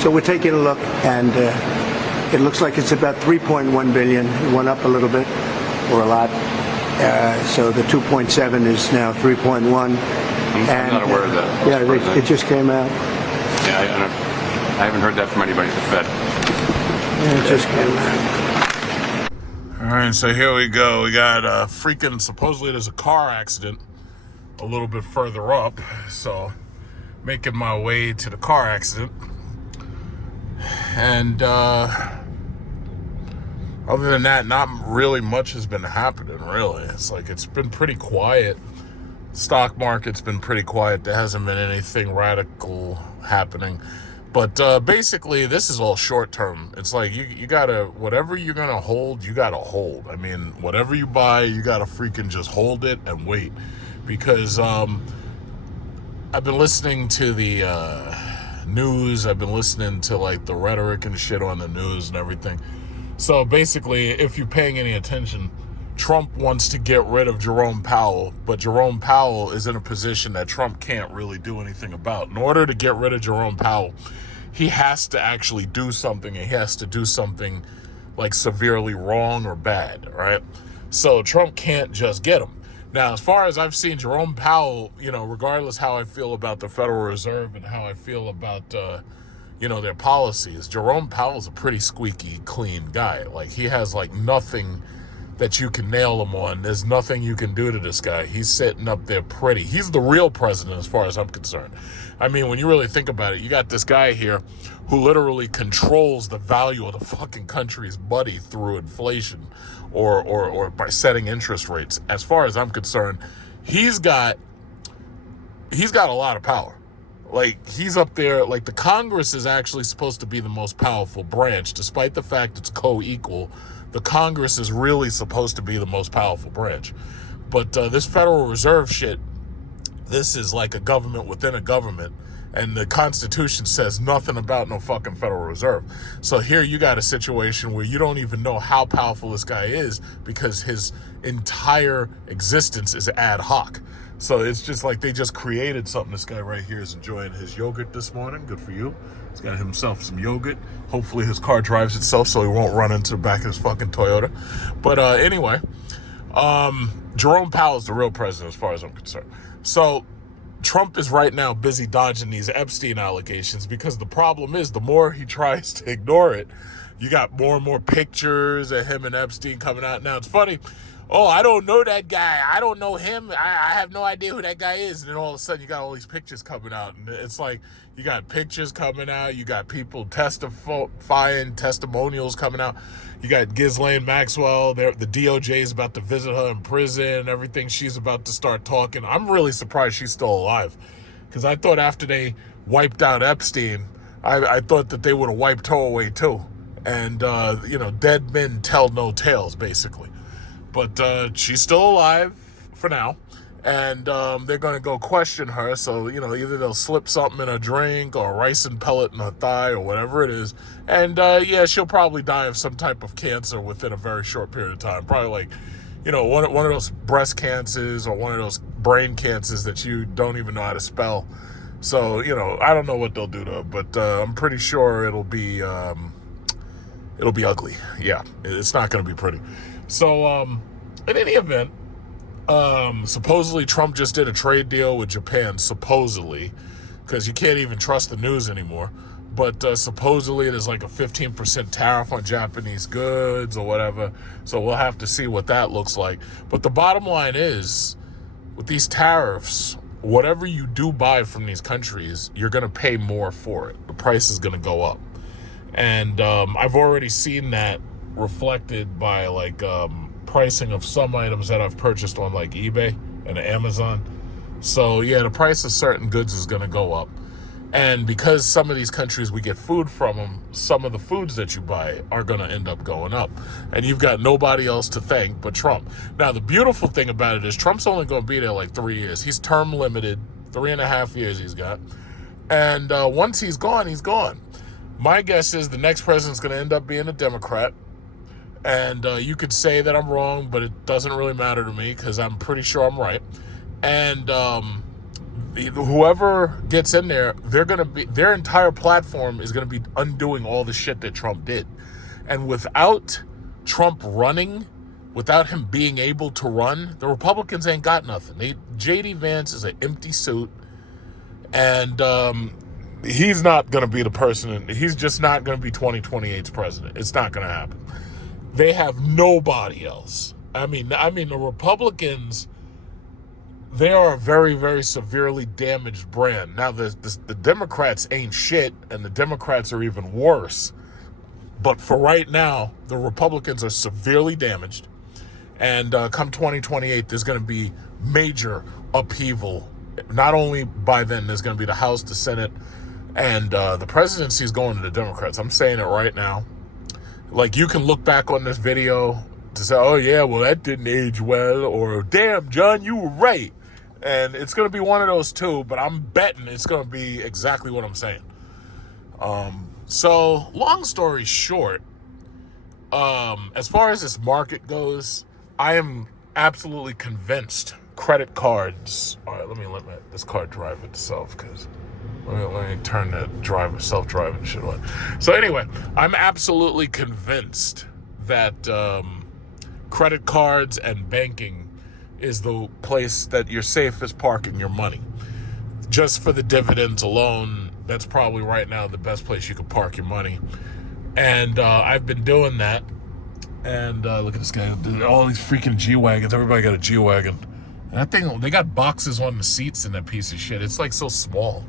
So we're taking a look, and it looks like it's about 3.1 billion. It went up a little bit, or a lot. So the 2.7 is now 3.1. I'm not aware of that. Yeah, it just came out. Yeah, I haven't heard that from anybody at the Fed. Yeah, it just came out. All right, so here we go. We got supposedly there's a car accident a little bit further up. So making my way to the car accident. And other than that, not really much has been happening, really. It's like it's been pretty quiet. Stock market's been pretty quiet. There hasn't been anything radical happening. But basically, this is all short term. It's like you gotta, whatever you're gonna hold, you gotta hold. I mean, whatever you buy, you gotta freaking just hold it and wait. Because I've been listening to the news. I've been listening to like the rhetoric and shit on the news and everything. So basically, if you're paying any attention, Trump wants to get rid of Jerome Powell, but Jerome Powell is in a position that Trump can't really do anything about. In order to get rid of Jerome Powell, he has to actually do something, and he has to do something like severely wrong or bad, right? So Trump can't just get him. Now, as far as I've seen, Jerome Powell, regardless how I feel about the Federal Reserve and how I feel about, their policies, Jerome Powell's a pretty squeaky clean guy. Like, he has, like, nothing that you can nail him on. There's nothing you can do to this guy. He's sitting up there pretty. He's the real president as far as I'm concerned. I mean, when you really think about it, you got this guy here who literally controls the value of the fucking country's money through inflation or by setting interest rates. As far as I'm concerned, he's got a lot of power. Like, he's up there. Like, the Congress is actually supposed to be the most powerful branch, despite the fact it's co-equal. The Congress is really supposed to be the most powerful branch. But this Federal Reserve shit, this is like a government within a government. And the Constitution says nothing about no fucking Federal Reserve. So here you got a situation where you don't even know how powerful this guy is because his entire existence is ad hoc. So it's just like they just created something. This guy right here is enjoying his yogurt this morning. Good for you. He's got himself some yogurt. Hopefully his car drives itself so he won't run into the back of his fucking Toyota. But anyway, Jerome Powell is the real president as far as I'm concerned. So Trump is right now busy dodging these Epstein allegations because the problem is the more he tries to ignore it, you got more and more pictures of him and Epstein coming out. Now, it's funny. Oh, I don't know that guy. I don't know him. I have no idea who that guy is. And then all of a sudden you got all these pictures coming out. And it's like you got pictures coming out. You got people testifying, testimonials coming out. You got Ghislaine Maxwell. The DOJ is about to visit her in prison and everything. She's about to start talking. I'm really surprised she's still alive. Because I thought after they wiped out Epstein, I thought that they would have wiped her away too. And, dead men tell no tales, basically. But she's still alive for now, and they're going to go question her. So, either they'll slip something in her drink or a ricin pellet in her thigh or whatever it is. And, she'll probably die of some type of cancer within a very short period of time. Probably like, one of those breast cancers or one of those brain cancers that you don't even know how to spell. So, I don't know what they'll do to her, but I'm pretty sure it'll be ugly. Yeah, it's not going to be pretty. So, in any event, supposedly Trump just did a trade deal with Japan, supposedly, because you can't even trust the news anymore. But supposedly there's like a 15% tariff on Japanese goods or whatever. So we'll have to see what that looks like. But the bottom line is, with these tariffs, whatever you do buy from these countries, you're going to pay more for it. The price is going to go up. And I've already seen that reflected by like pricing of some items that I've purchased on like eBay and Amazon. So yeah, the price of certain goods is going to go up. And because some of these countries we get food from them, some of the foods that you buy are going to end up going up. And you've got nobody else to thank but Trump. Now, the beautiful thing about it is Trump's only going to be there like 3 years. He's term limited, 3.5 years he's got. And once he's gone, he's gone. My guess is the next president's going to end up being a Democrat. And you could say that I'm wrong, but it doesn't really matter to me because I'm pretty sure I'm right. And whoever gets in there, their entire platform is gonna be undoing all the shit that Trump did. And without Trump running, without him being able to run, the Republicans ain't got nothing. J.D. Vance is an empty suit, and he's not going to be the person. He's just not going to be 2028's president. It's not going to happen. They have nobody else. I mean, the Republicans, they are a very, very severely damaged brand. Now, the Democrats ain't shit, and the Democrats are even worse. But for right now, the Republicans are severely damaged. And come 2028, there's going to be major upheaval. Not only by then, there's going to be the House, the Senate, and the presidency is going to the Democrats. I'm saying it right now. Like, you can look back on this video to say, oh, yeah, well, that didn't age well, or damn, John, you were right. And it's going to be one of those two, but I'm betting it's going to be exactly what I'm saying. So, long story short, as far as this market goes, I am absolutely convinced credit cards. All right, let me let this car drive itself, because let me turn that self-driving shit on. So anyway, I'm absolutely convinced that credit cards and banking is the place that you're safest parking your money. Just for the dividends alone, that's probably right now the best place you could park your money. And I've been doing that. And look at this guy. All these freaking G-Wagons. Everybody got a G-Wagon. And that thing, they got boxes on the seats in that piece of shit. It's like so small.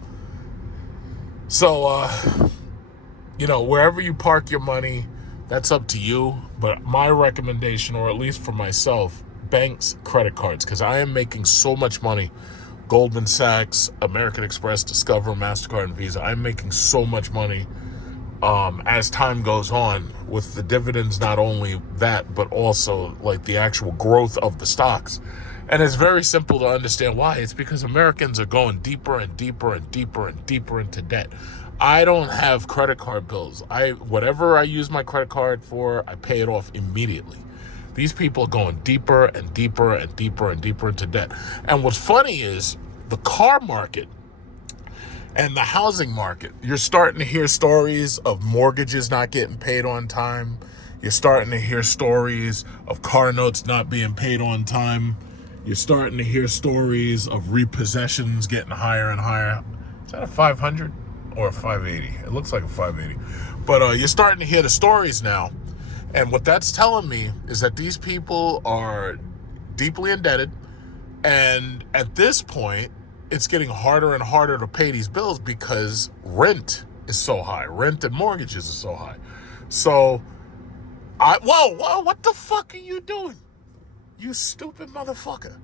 So, wherever you park your money, that's up to you. But my recommendation, or at least for myself, banks, credit cards. Because I am making so much money. Goldman Sachs, American Express, Discover, MasterCard, and Visa. I'm making so much money as time goes on, with the dividends, not only that, but also like the actual growth of the stocks. And it's very simple to understand why. It's because Americans are going deeper and deeper and deeper and deeper into debt. I don't have credit card bills. Whatever I use my credit card for, I pay it off immediately. These people are going deeper and deeper and deeper and deeper into debt. And what's funny is the car market and the housing market. You're starting to hear stories of mortgages not getting paid on time. You're starting to hear stories of car notes not being paid on time. You're starting to hear stories of repossessions getting higher and higher. Is that a 500 or a 580? It looks like a 580. But you're starting to hear the stories now. And what that's telling me is that these people are deeply indebted. And at this point, it's getting harder and harder to pay these bills because rent is so high. Rent and mortgages are so high. So, whoa, what the fuck are you doing? You stupid motherfucker.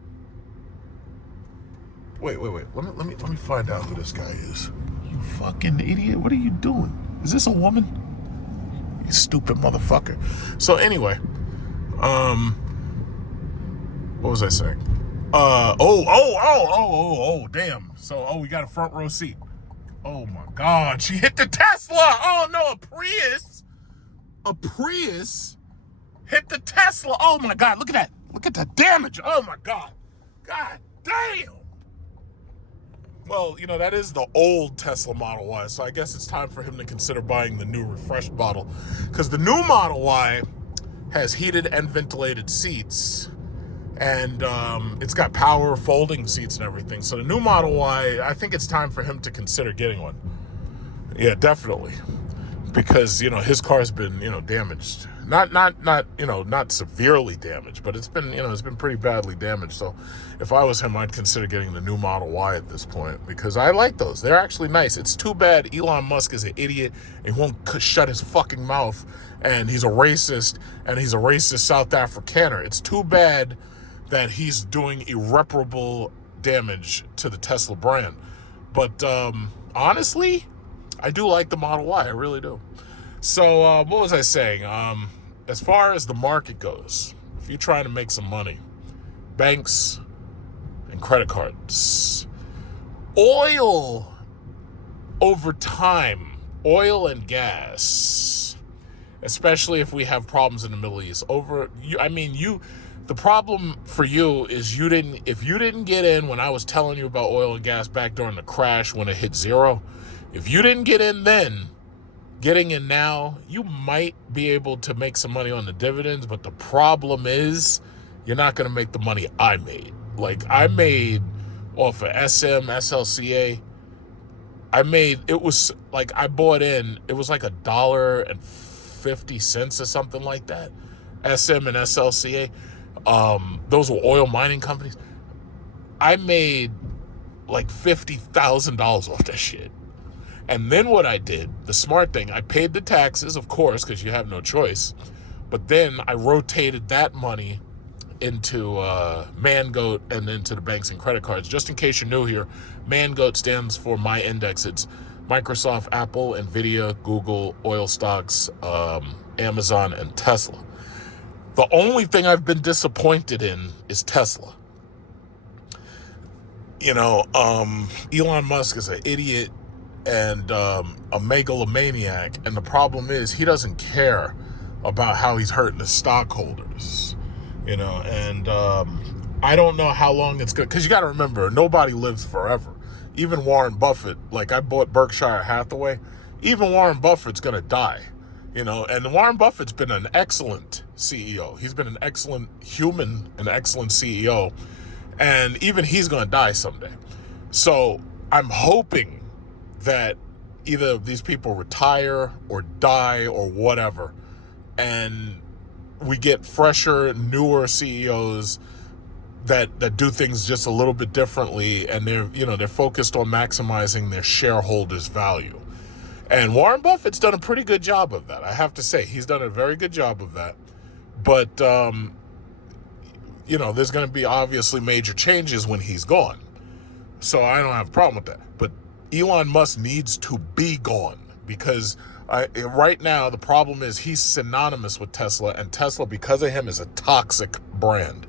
Wait. Let me find out who this guy is. You fucking idiot. What are you doing? Is this a woman? You stupid motherfucker. So anyway, what was I saying? Damn. So, we got a front row seat. Oh my God, she hit the Tesla. Oh no, a Prius hit the Tesla. Oh my God, look at that. Look at the damage. Oh my God. God damn. Well, that is the old Tesla Model Y, so I guess it's time for him to consider buying the new refreshed model. Because the new Model Y has heated and ventilated seats. And it's got power folding seats and everything. So the new Model Y, I think it's time for him to consider getting one. Yeah, definitely. Because, his car's been, damaged. Not severely damaged, but it's been, it's been pretty badly damaged. So if I was him, I'd consider getting the new Model Y at this point, because I like those. They're actually nice. It's too bad Elon Musk is an idiot and he won't shut his fucking mouth, and he's a racist, and he's a racist South Africaner. It's too bad that he's doing irreparable damage to the Tesla brand. But honestly, I do like the Model Y. I really do. So what was I saying? As far as the market goes, if you're trying to make some money, banks and credit cards. Oil over time, oil and gas, especially if we have problems in the Middle East. The problem for you is if you didn't get in when I was telling you about oil and gas back during the crash when it hit zero, if you didn't get in then, getting in now, you might be able to make some money on the dividends, but the problem is you're not going to make the money I made. Like, I made off of SLCA, it was like I bought in, it was like $1.50 or something like that. SM and SLCA. Those were oil mining companies. I made like $50,000 off that shit. And then what I did, the smart thing, I paid the taxes, of course, because you have no choice. But then I rotated that money into Mangoat and into the banks and credit cards. Just in case you're new here, Mangoat stands for my index. It's Microsoft, Apple, Nvidia, Google, oil stocks, Amazon, and Tesla. The only thing I've been disappointed in is Tesla. You know, Elon Musk is an idiot and a megalomaniac, and the problem is he doesn't care about how he's hurting the stockholders. You know, and I don't know how long it's good, because you got to remember, nobody lives forever. Even Warren Buffett, like I bought Berkshire Hathaway, even Warren Buffett's going to die. You know, and Warren Buffett's been an excellent CEO. He's been an excellent human, an excellent CEO. And even he's going to die someday. So I'm hoping that either of these people retire or die or whatever. And we get fresher, newer CEOs that do things just a little bit differently. And they're focused on maximizing their shareholders' value. And Warren Buffett's done a pretty good job of that. I have to say, he's done a very good job of that. But, there's going to be obviously major changes when he's gone. So I don't have a problem with that. But Elon Musk needs to be gone, because right now the problem is he's synonymous with Tesla, and Tesla, because of him, is a toxic brand.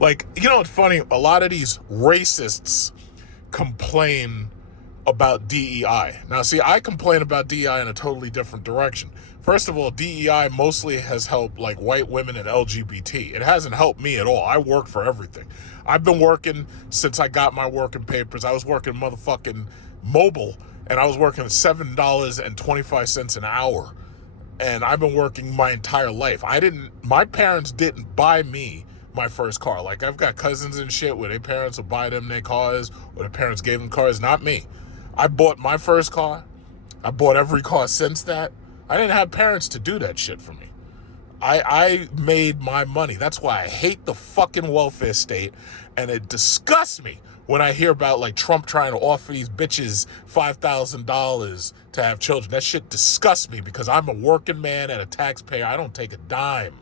Like, it's funny, a lot of these racists complain about DEI. Now, see, I complain about DEI in a totally different direction. First of all, DEI mostly has helped like white women and LGBT. It hasn't helped me at all. I work for everything. I've been working since I got my working papers. I was working motherfucking mobile, and I was working at $7.25 an hour. And I've been working my entire life. My parents didn't buy me my first car. Like, I've got cousins and shit where their parents would buy them their cars, or their parents gave them cars. Not me. I bought my first car. I bought every car since that. I didn't have parents to do that shit for me. I made my money. That's why I hate the fucking welfare state, and it disgusts me when I hear about like Trump trying to offer these bitches $5,000 to have children. That shit disgusts me, because I'm a working man and a taxpayer. I don't take a dime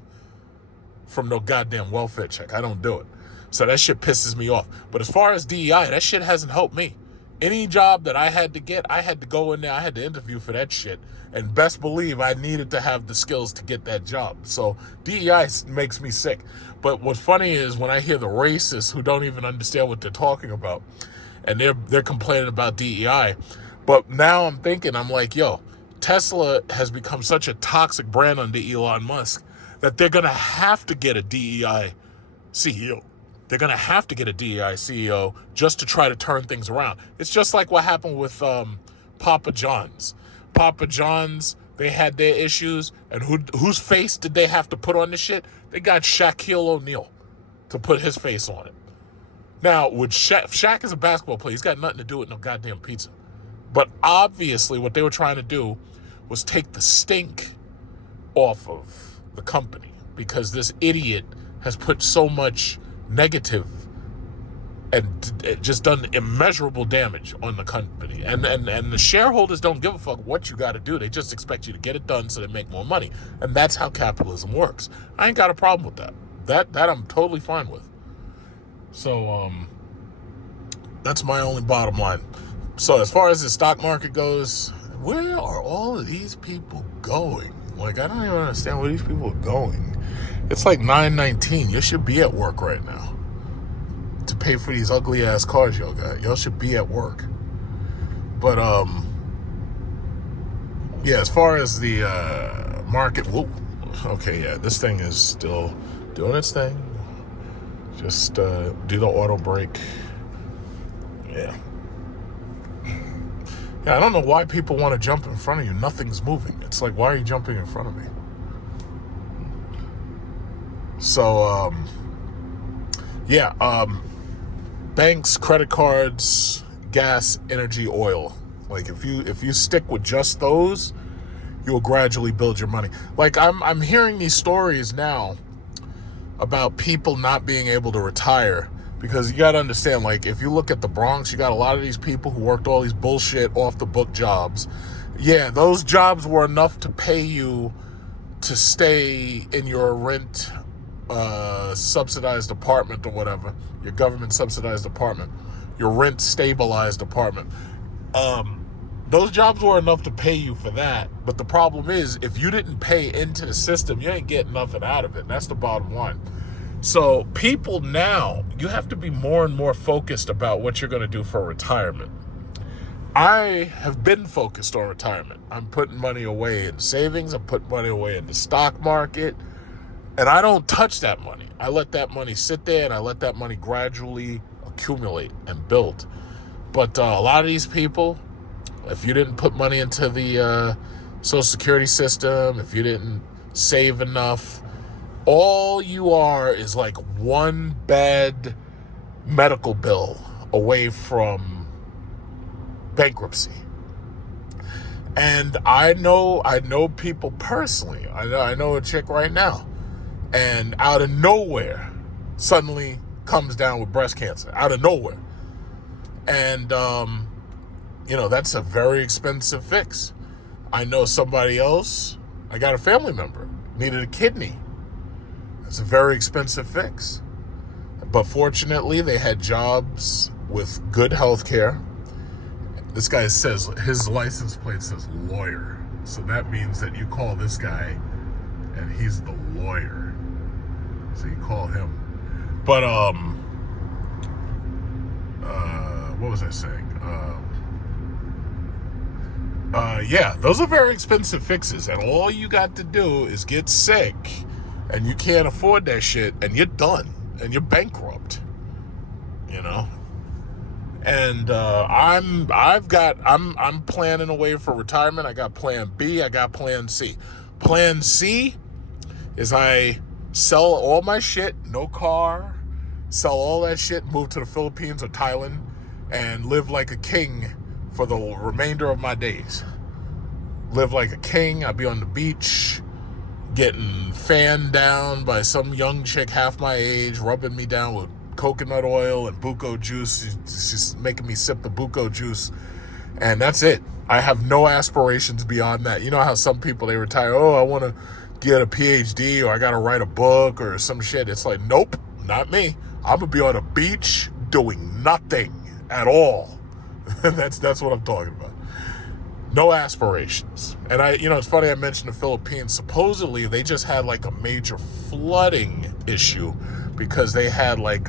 from no goddamn welfare check. I don't do it. So that shit pisses me off. But as far as DEI, that shit hasn't helped me. Any job that I had to get, I had to go in there. I had to interview for that shit. And best believe I needed to have the skills to get that job. So DEI makes me sick. But what's funny is when I hear the racists who don't even understand what they're talking about, and they're complaining about DEI. But now I'm thinking, I'm like, yo, Tesla has become such a toxic brand under Elon Musk that they're going to have to get a DEI CEO. They're going to have to get a DEI CEO just to try to turn things around. It's just like what happened with Papa John's. Papa John's, they had their issues, and whose face did they have to put on this shit? They got Shaquille O'Neal to put his face on it. Now, with Shaq is a basketball player. He's got nothing to do with no goddamn pizza. But obviously what they were trying to do was take the stink off of the company, because this idiot has put so much negative and just done immeasurable damage on the company. And the shareholders don't give a fuck what you got to do. They just expect you to get it done so they make more money. And that's how capitalism works. I ain't got a problem with that. That I'm totally fine with. So that's my only bottom line. So as far as the stock market goes, where are all of these people going? Like, I don't even understand where these people are going. It's like 9:19. You should be at work right now to pay for these ugly ass cars y'all got. Y'all should be at work. But yeah, as far as the market, whoa, okay, yeah, this thing is still doing its thing. Just do the auto brake. Yeah. Yeah, I don't know why people want to jump in front of you. Nothing's moving. It's like, why are you jumping in front of me? So, banks, credit cards, gas, energy, oil. Like if you stick with just those, you'll gradually build your money. Like I'm hearing these stories now about people not being able to retire, because you got to understand, like if you look at the Bronx, you got a lot of these people who worked all these bullshit off the book jobs. Yeah, those jobs were enough to pay you to stay in your rent subsidized apartment or whatever, your government subsidized apartment, your rent stabilized apartment. Those jobs were enough to pay you for that. But the problem is, if you didn't pay into the system, you ain't getting nothing out of it. That's the bottom line. So people now, you have to be more and more focused about what you're going to do for retirement. I have been focused on retirement. I'm putting money away in savings. I'm putting money away in the stock market. And I don't touch that money. I let that money sit there, and I let that money gradually accumulate and build. But a lot of these people, if you didn't put money into the Social Security system, if you didn't save enough, all you are is like one bad medical bill away from bankruptcy. And I know people personally. I know a chick right now, and out of nowhere, suddenly comes down with breast cancer. Out of nowhere. And that's a very expensive fix. I know somebody else, I got a family member, needed a kidney. It's a very expensive fix. But fortunately, they had jobs with good health care. This guy says, his license plate says lawyer. So that means that you call this guy and he's the lawyer. So you call him. But, what was I saying? Those are very expensive fixes, and all you got to do is get sick, and you can't afford that shit, and you're done, and you're bankrupt, And I'm planning a way for retirement. I got Plan B. I got Plan C. Plan C is I sell all my shit, no car, sell all that shit, move to the Philippines or Thailand, and live like a king for the remainder of my days. Live like a king. I'll be on the beach, getting fanned down by some young chick half my age, rubbing me down with coconut oil and buko juice. She's making me sip the buko juice. And that's it. I have no aspirations beyond that. You know how some people, they retire, I want to get a PhD, or I got to write a book or some shit. It's like, nope, not me. I'm going to be on a beach doing nothing at all. That's what I'm talking about. No aspirations. And it's funny I mentioned the Philippines. Supposedly, they just had like a major flooding issue because they had like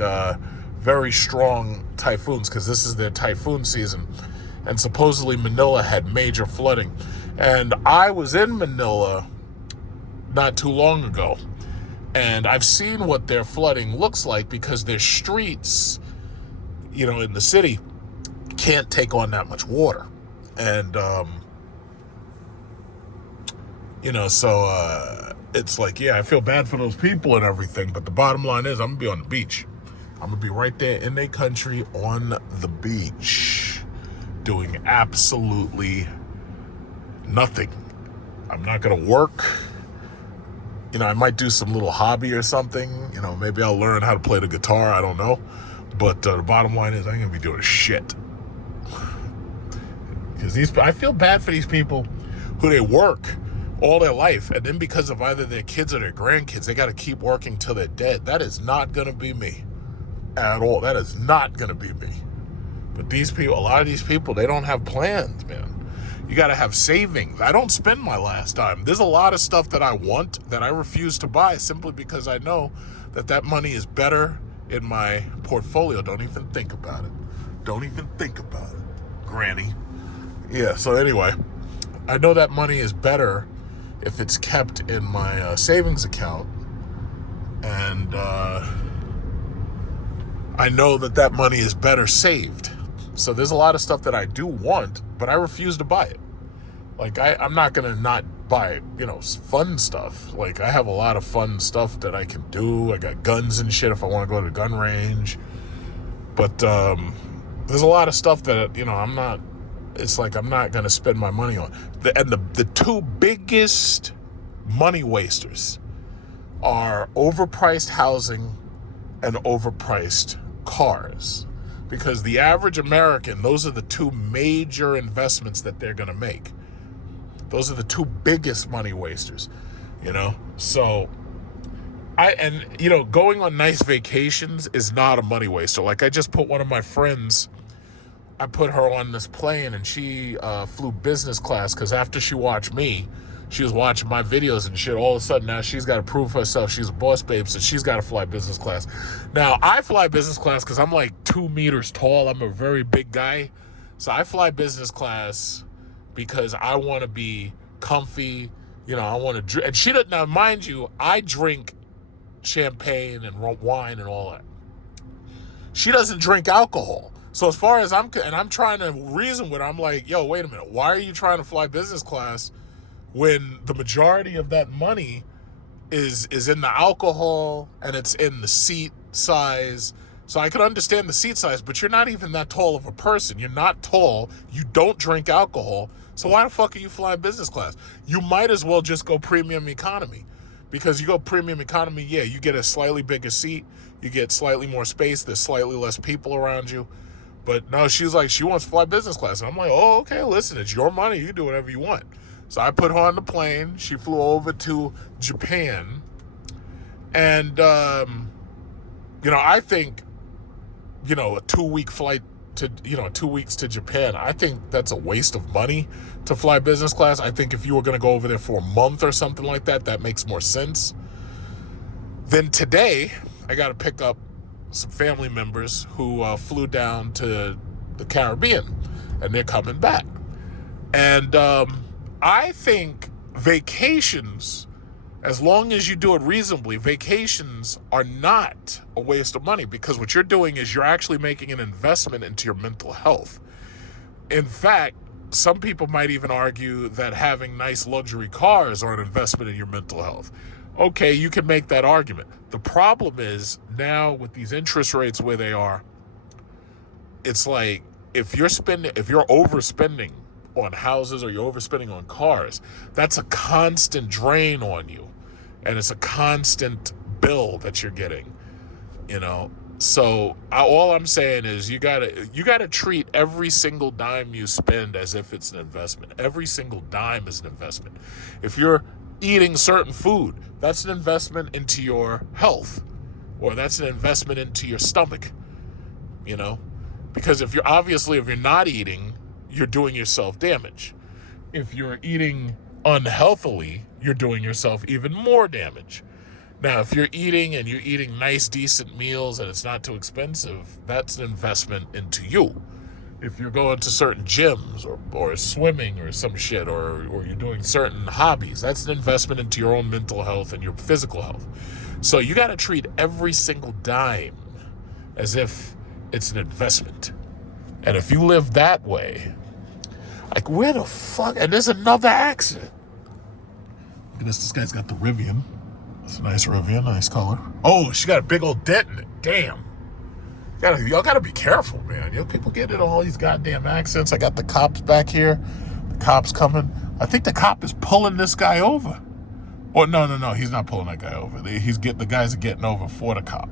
very strong typhoons, because this is their typhoon season. And supposedly Manila had major flooding. And I was in Manila not too long ago, and I've seen what their flooding looks like, because their streets, in the city, can't take on that much water. And, it's like, I feel bad for those people and everything, but the bottom line is I'm going to be on the beach. I'm going to be right there in their country on the beach doing absolutely nothing. I'm not going to work. I might do some little hobby or something. Maybe I'll learn how to play the guitar. I don't know. But the bottom line is I ain't going to be doing shit. Because I feel bad for these people who they work all their life, and then because of either their kids or their grandkids, they got to keep working till they're dead. That is not going to be me at all. That is not going to be me. But these people, a lot of these people, they don't have plans, man. You got to have savings. I don't spend my last dime. There's a lot of stuff that I want that I refuse to buy simply because I know that money is better in my portfolio. Don't even think about it. Don't even think about it, Granny. Yeah, so anyway, I know that money is better if it's kept in my savings account. And I know that money is better saved. So there's a lot of stuff that I do want, but I refuse to buy it. Like, I'm not going to not buy, fun stuff. Like, I have a lot of fun stuff that I can do. I got guns and shit if I want to go to the gun range. But there's a lot of stuff that, I'm not going to spend my money on. The two biggest money wasters are overpriced housing and overpriced cars. Because the average American, those are the two major investments that they're going to make. Those are the two biggest money wasters, So going on nice vacations is not a money waster. Like, I just put one of my friends, I put her on this plane, and she flew business class because after she watched me, she was watching my videos and shit. All of a sudden, now she's got to prove herself. She's a boss babe, so she's got to fly business class. Now, I fly business class because I'm like 2 meters tall. I'm a very big guy. So I fly business class because I want to be comfy. I want to drink. And she doesn't. Now, mind you, I drink champagne and wine and all that. She doesn't drink alcohol. So as far as I'm trying to reason with her, I'm like, yo, wait a minute. Why are you trying to fly business class when the majority of that money is in the alcohol and it's in the seat size? So I could understand the seat size, but you're not even that tall of a person. You're not tall. You don't drink alcohol. So why the fuck are you flying business class? You might as well just go premium economy. Because you go premium economy, yeah, you get a slightly bigger seat. You get slightly more space. There's slightly less people around you. But no, she's like, she wants to fly business class. And I'm like, oh, okay, listen, it's your money. You do whatever you want. So I put her on the plane. She flew over to Japan. And, I think, a 2-week flight to, 2 weeks to Japan, I think that's a waste of money to fly business class. I think if you were going to go over there for a month or something like that, that makes more sense. Then today, I got to pick up some family members who flew down to the Caribbean, and they're coming back. And I think vacations, as long as you do it reasonably, vacations are not a waste of money, because what you're doing is you're actually making an investment into your mental health. In fact, some people might even argue that having nice luxury cars are an investment in your mental health. Okay, you can make that argument. The problem is now with these interest rates where they are, it's like if you're overspending on houses or you're overspending on cars, that's a constant drain on you. And it's a constant bill that you're getting, So all I'm saying is you gotta treat every single dime you spend as if it's an investment. Every single dime is an investment. If you're eating certain food, that's an investment into your health, or that's an investment into your stomach, because if you're not eating, you're doing yourself damage. If you're eating unhealthily, you're doing yourself even more damage. Now, if you're eating and you're eating nice, decent meals and it's not too expensive, that's an investment into you. If you're going to certain gyms or swimming or some shit, or you're doing certain hobbies, that's an investment into your own mental health and your physical health. So you got to treat every single dime as if it's an investment. And if you live that way, like, where the fuck? And there's another accident. Look at this. This guy's got the Rivian. It's a nice Rivian, nice color. Oh, she got a big old dent in it. Damn. Y'all gotta be careful, man. People get in all these goddamn accidents. I got the cops back here. The cops coming. I think the cop is pulling this guy over. Or no, he's not pulling that guy over. The guys are getting over for the cop.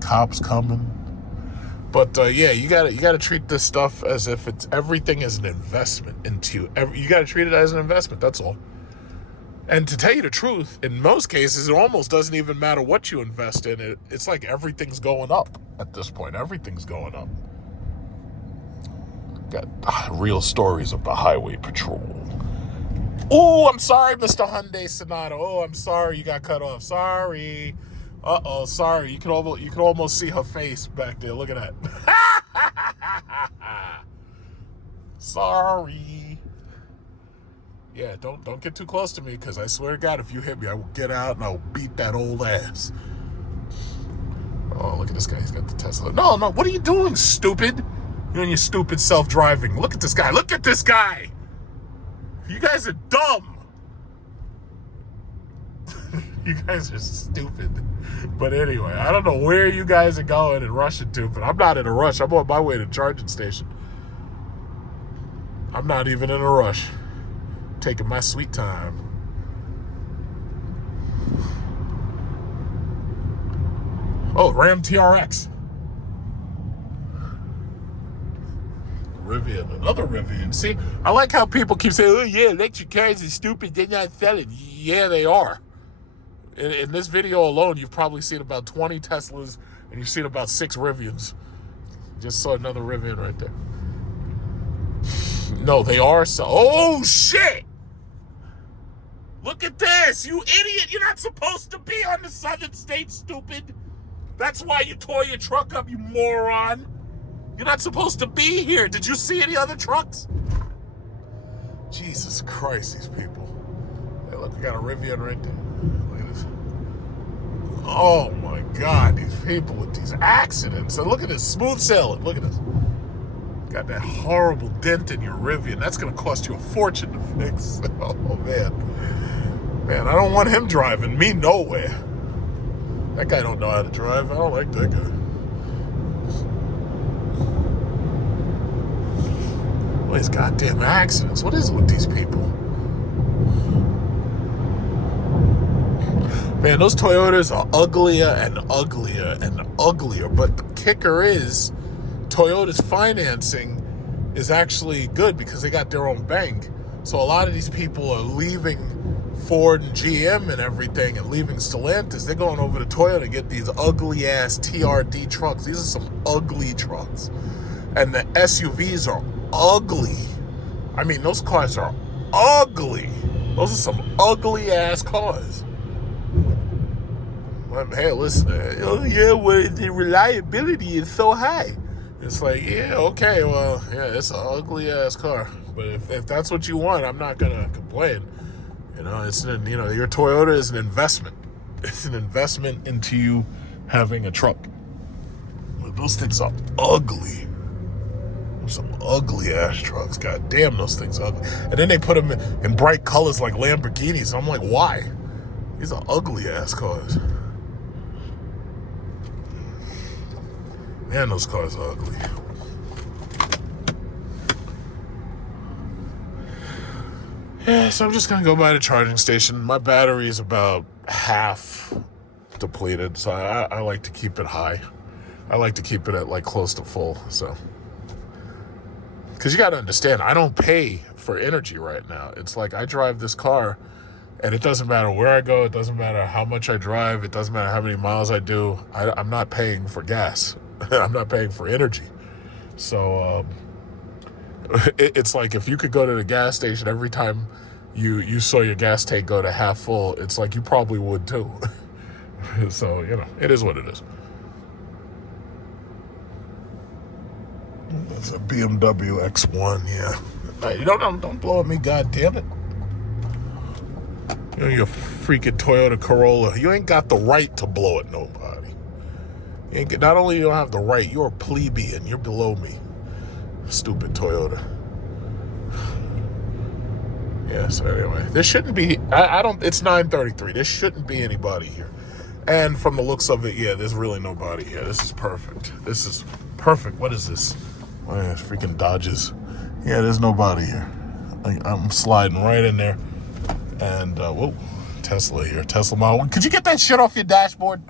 Cops coming. But yeah, you gotta treat this stuff as if everything is an investment into you. You gotta treat it as an investment. That's all. And to tell you the truth, in most cases, it almost doesn't even matter what you invest in. It's like everything's going up at this point. Everything's going up. Got real stories of the highway patrol. Oh, I'm sorry, Mr. Hyundai Sonata. Oh, I'm sorry you got cut off. Sorry. Uh-oh, sorry. You could almost see her face back there. Look at that. Sorry. Yeah, don't get too close to me, because I swear to God, if you hit me, I will get out and I will beat that old ass. Oh, look at this guy. He's got the Tesla. No, no. What are you doing, stupid? You and your stupid self-driving. Look at this guy. Look at this guy. You guys are dumb. You guys are stupid. But anyway, I don't know where you guys are going and rushing to, but I'm not in a rush. I'm on my way to the charging station. I'm not even in a rush. Taking my sweet time. Oh, Ram TRX. Rivian, another Rivian. See, I like how people keep saying, oh yeah, electric cars are stupid, they're not selling. Yeah, they are. In this video alone, you've probably seen about 20 Teslas, and you've seen about 6 Rivians. Just saw another Rivian right there. No, they are so. Oh, shit! Look at this, you idiot! You're not supposed to be on the southern states, stupid! That's why you tore your truck up, you moron! You're not supposed to be here. Did you see any other trucks? Jesus Christ, these people. Hey, look, we got a Rivian right there. Look at this. Oh my God, these people with these accidents. And look at this, smooth sailing. Look at this. Got that horrible dent in your Rivian. That's going to cost you a fortune to fix. Oh, man. Man, I don't want him driving me nowhere. That guy don't know how to drive. I don't like that guy. All these goddamn accidents. What is it with these people? Man, those Toyotas are uglier and uglier and uglier. But the kicker is, Toyota's financing is actually good because they got their own bank. So a lot of these people are leaving Ford and GM and everything and leaving Stellantis. They're going over to Toyota to get these ugly ass TRD trucks. These are some ugly trucks. And the SUVs are ugly. I mean, those cars are ugly. Those are some ugly ass cars. Well, hey, listen, oh yeah, well, the reliability is so high. It's like, yeah, okay, well, yeah, it's an ugly ass car. But if that's what you want, I'm not gonna complain. You know, your Toyota is an investment. It's an investment into you having a truck. But those things are ugly. Some ugly ass trucks. God damn, those things are ugly. And then they put them in bright colors like Lamborghinis. I'm like, why? These are ugly ass cars. Man, those cars are ugly. Yeah, so I'm just gonna go by the charging station. My battery is about half depleted, so I like to keep it high. I like to keep it at like close to full, so. Because you got to understand, I don't pay for energy right now. It's like I drive this car, and it doesn't matter where I go. It doesn't matter how much I drive. It doesn't matter how many miles I do. I'm not paying for gas. I'm not paying for energy. So it's like if you could go to the gas station every time you saw your gas tank go to half full, it's like you probably would too. So, it is what it is. That's a BMW X1, yeah. Hey, don't blow at me, goddammit. You're freaking Toyota Corolla. You ain't got the right to blow at nobody. Not only you don't have the right, you're a plebeian. You're below me. Stupid Toyota. Yeah, so anyway. There shouldn't be, it's 9:33. There shouldn't be anybody here. And from the looks of it, yeah, there's really nobody here. This is perfect. This is perfect. What is this? Oh, yeah, freaking Dodges. Yeah, there's nobody here. I'm sliding right in there. And, whoa, Tesla here. Tesla Model 1. Could you get that shit off your dashboard?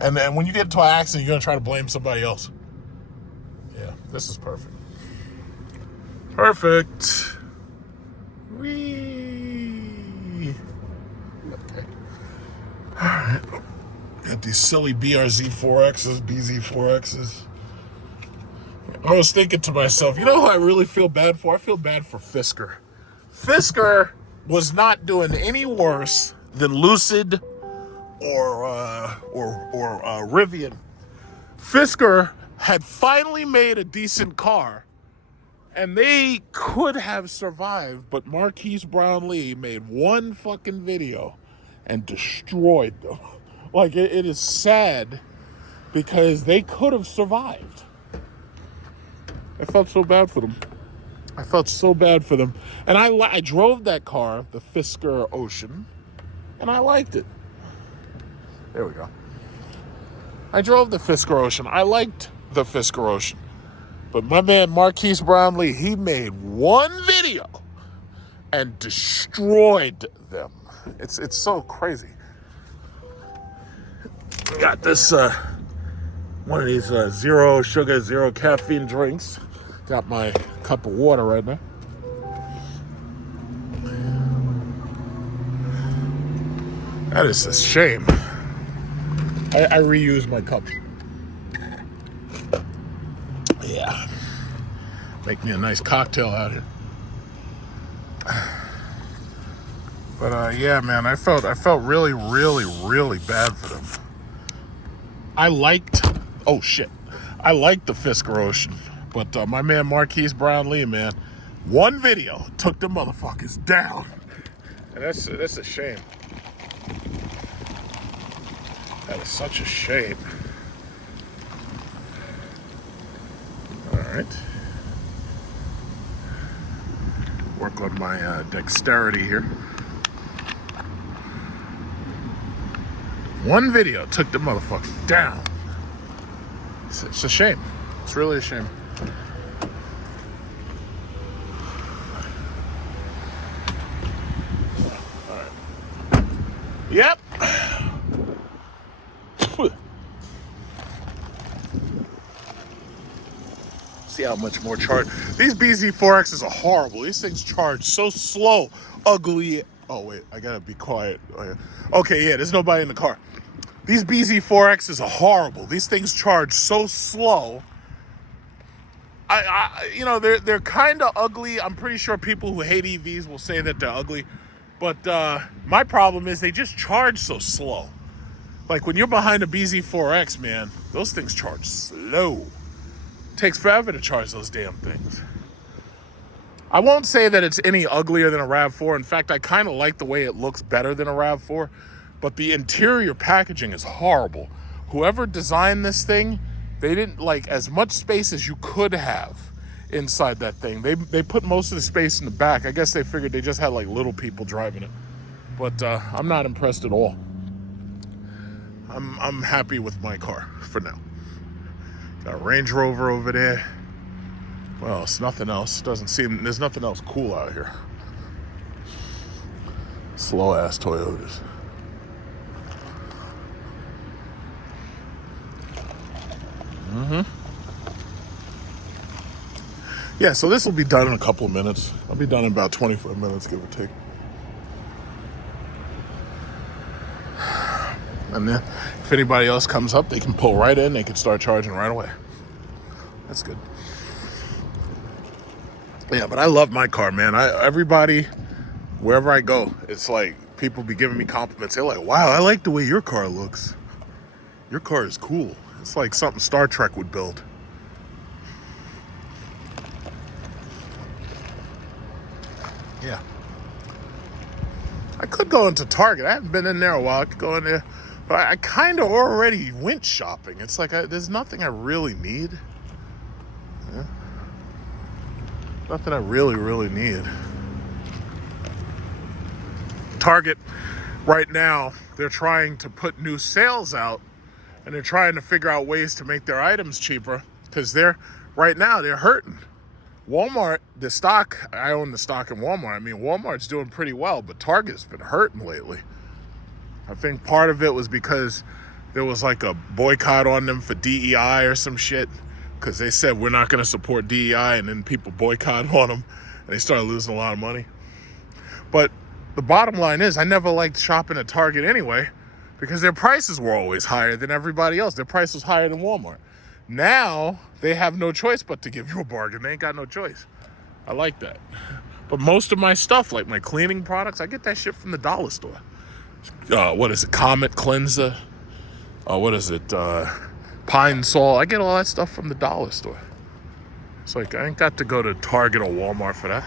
And then when you get into an accident, you're going to try to blame somebody else. Yeah, this is perfect. Perfect. Whee. Okay. All right. Got these silly BRZ4Xs, BZ4Xs. I was thinking to myself, you know who I really feel bad for? I feel bad for Fisker. Fisker was not doing any worse than Lucid or Rivian. Fisker had finally made a decent car, and they could have survived, but Marquise Brownlee made one fucking video and destroyed them. Like, it is sad because they could have survived. I felt so bad for them. And I drove that car, the Fisker Ocean, and I liked it. There we go. I drove the Fisker Ocean. I liked the Fisker Ocean. But my man Marquise Brownlee, he made one video and destroyed them. It's so crazy. Got this one of these zero sugar, zero caffeine drinks. Got my cup of water right now. That is a shame. I reuse my cups. Yeah. Make me a nice cocktail out here. But yeah, man, I felt really, really, really bad for them. I liked the Fisker Ocean, but my man Marquise Brownlee, man, one video took the motherfuckers down, and that's a shame. That is such a shame. All right, work on my dexterity here. One video took the motherfucker down. It's a shame. It's really a shame. All right. Yep. See how much more charge. These BZ4Xs are horrible. These things charge so slow, ugly. Oh wait, I gotta be quiet. Okay, yeah, there's nobody in the car. These BZ4Xs are horrible. These things charge so slow. They're kind of ugly. I'm pretty sure people who hate EVs will say that they're ugly. But my problem is they just charge so slow. Like when you're behind a BZ4X, man, those things charge slow. Takes forever to charge those damn things. I won't say that it's any uglier than a RAV4. In fact, I kind of like the way it looks better than a RAV4. But the interior packaging is horrible. Whoever designed this thing, they didn't like as much space as you could have inside that thing. They put most of the space in the back. I guess they figured they just had like little people driving it. But I'm not impressed at all. I'm happy with my car for now. Got a Range Rover over there. Well, it's nothing else. There's nothing else cool out here. Slow ass Toyotas. Yeah, so this will be done in a couple of minutes. I'll be done in about 25 minutes, give or take. And then if anybody else comes up, they can pull right in. They can start charging right away. That's good. Yeah, but I love my car, man. Everybody, wherever I go, it's like people be giving me compliments. They're like, wow, I like the way your car looks. Your car is cool. It's like something Star Trek would build. Yeah. I could go into Target. I haven't been in there a while. I could go in there. But I kind of already went shopping. It's like there's nothing I really need. Yeah. Nothing I really, really need. Target, right now, they're trying to put new sales out. And they're trying to figure out ways to make their items cheaper because right now they're hurting. Walmart, the stock, I own the stock in Walmart. I mean, Walmart's doing pretty well, but Target's been hurting lately. I think part of it was because there was like a boycott on them for DEI or some shit because they said we're not going to support DEI, and then people boycotted on them and they started losing a lot of money. But the bottom line is I never liked shopping at Target anyway, because their prices were always higher than everybody else. Their price was higher than Walmart. Now, they have no choice but to give you a bargain. They ain't got no choice. I like that. But most of my stuff, like my cleaning products, I get that shit from the dollar store. What is it? Comet Cleanser. What is it? Pine Sol. I get all that stuff from the dollar store. It's like, I ain't got to go to Target or Walmart for that.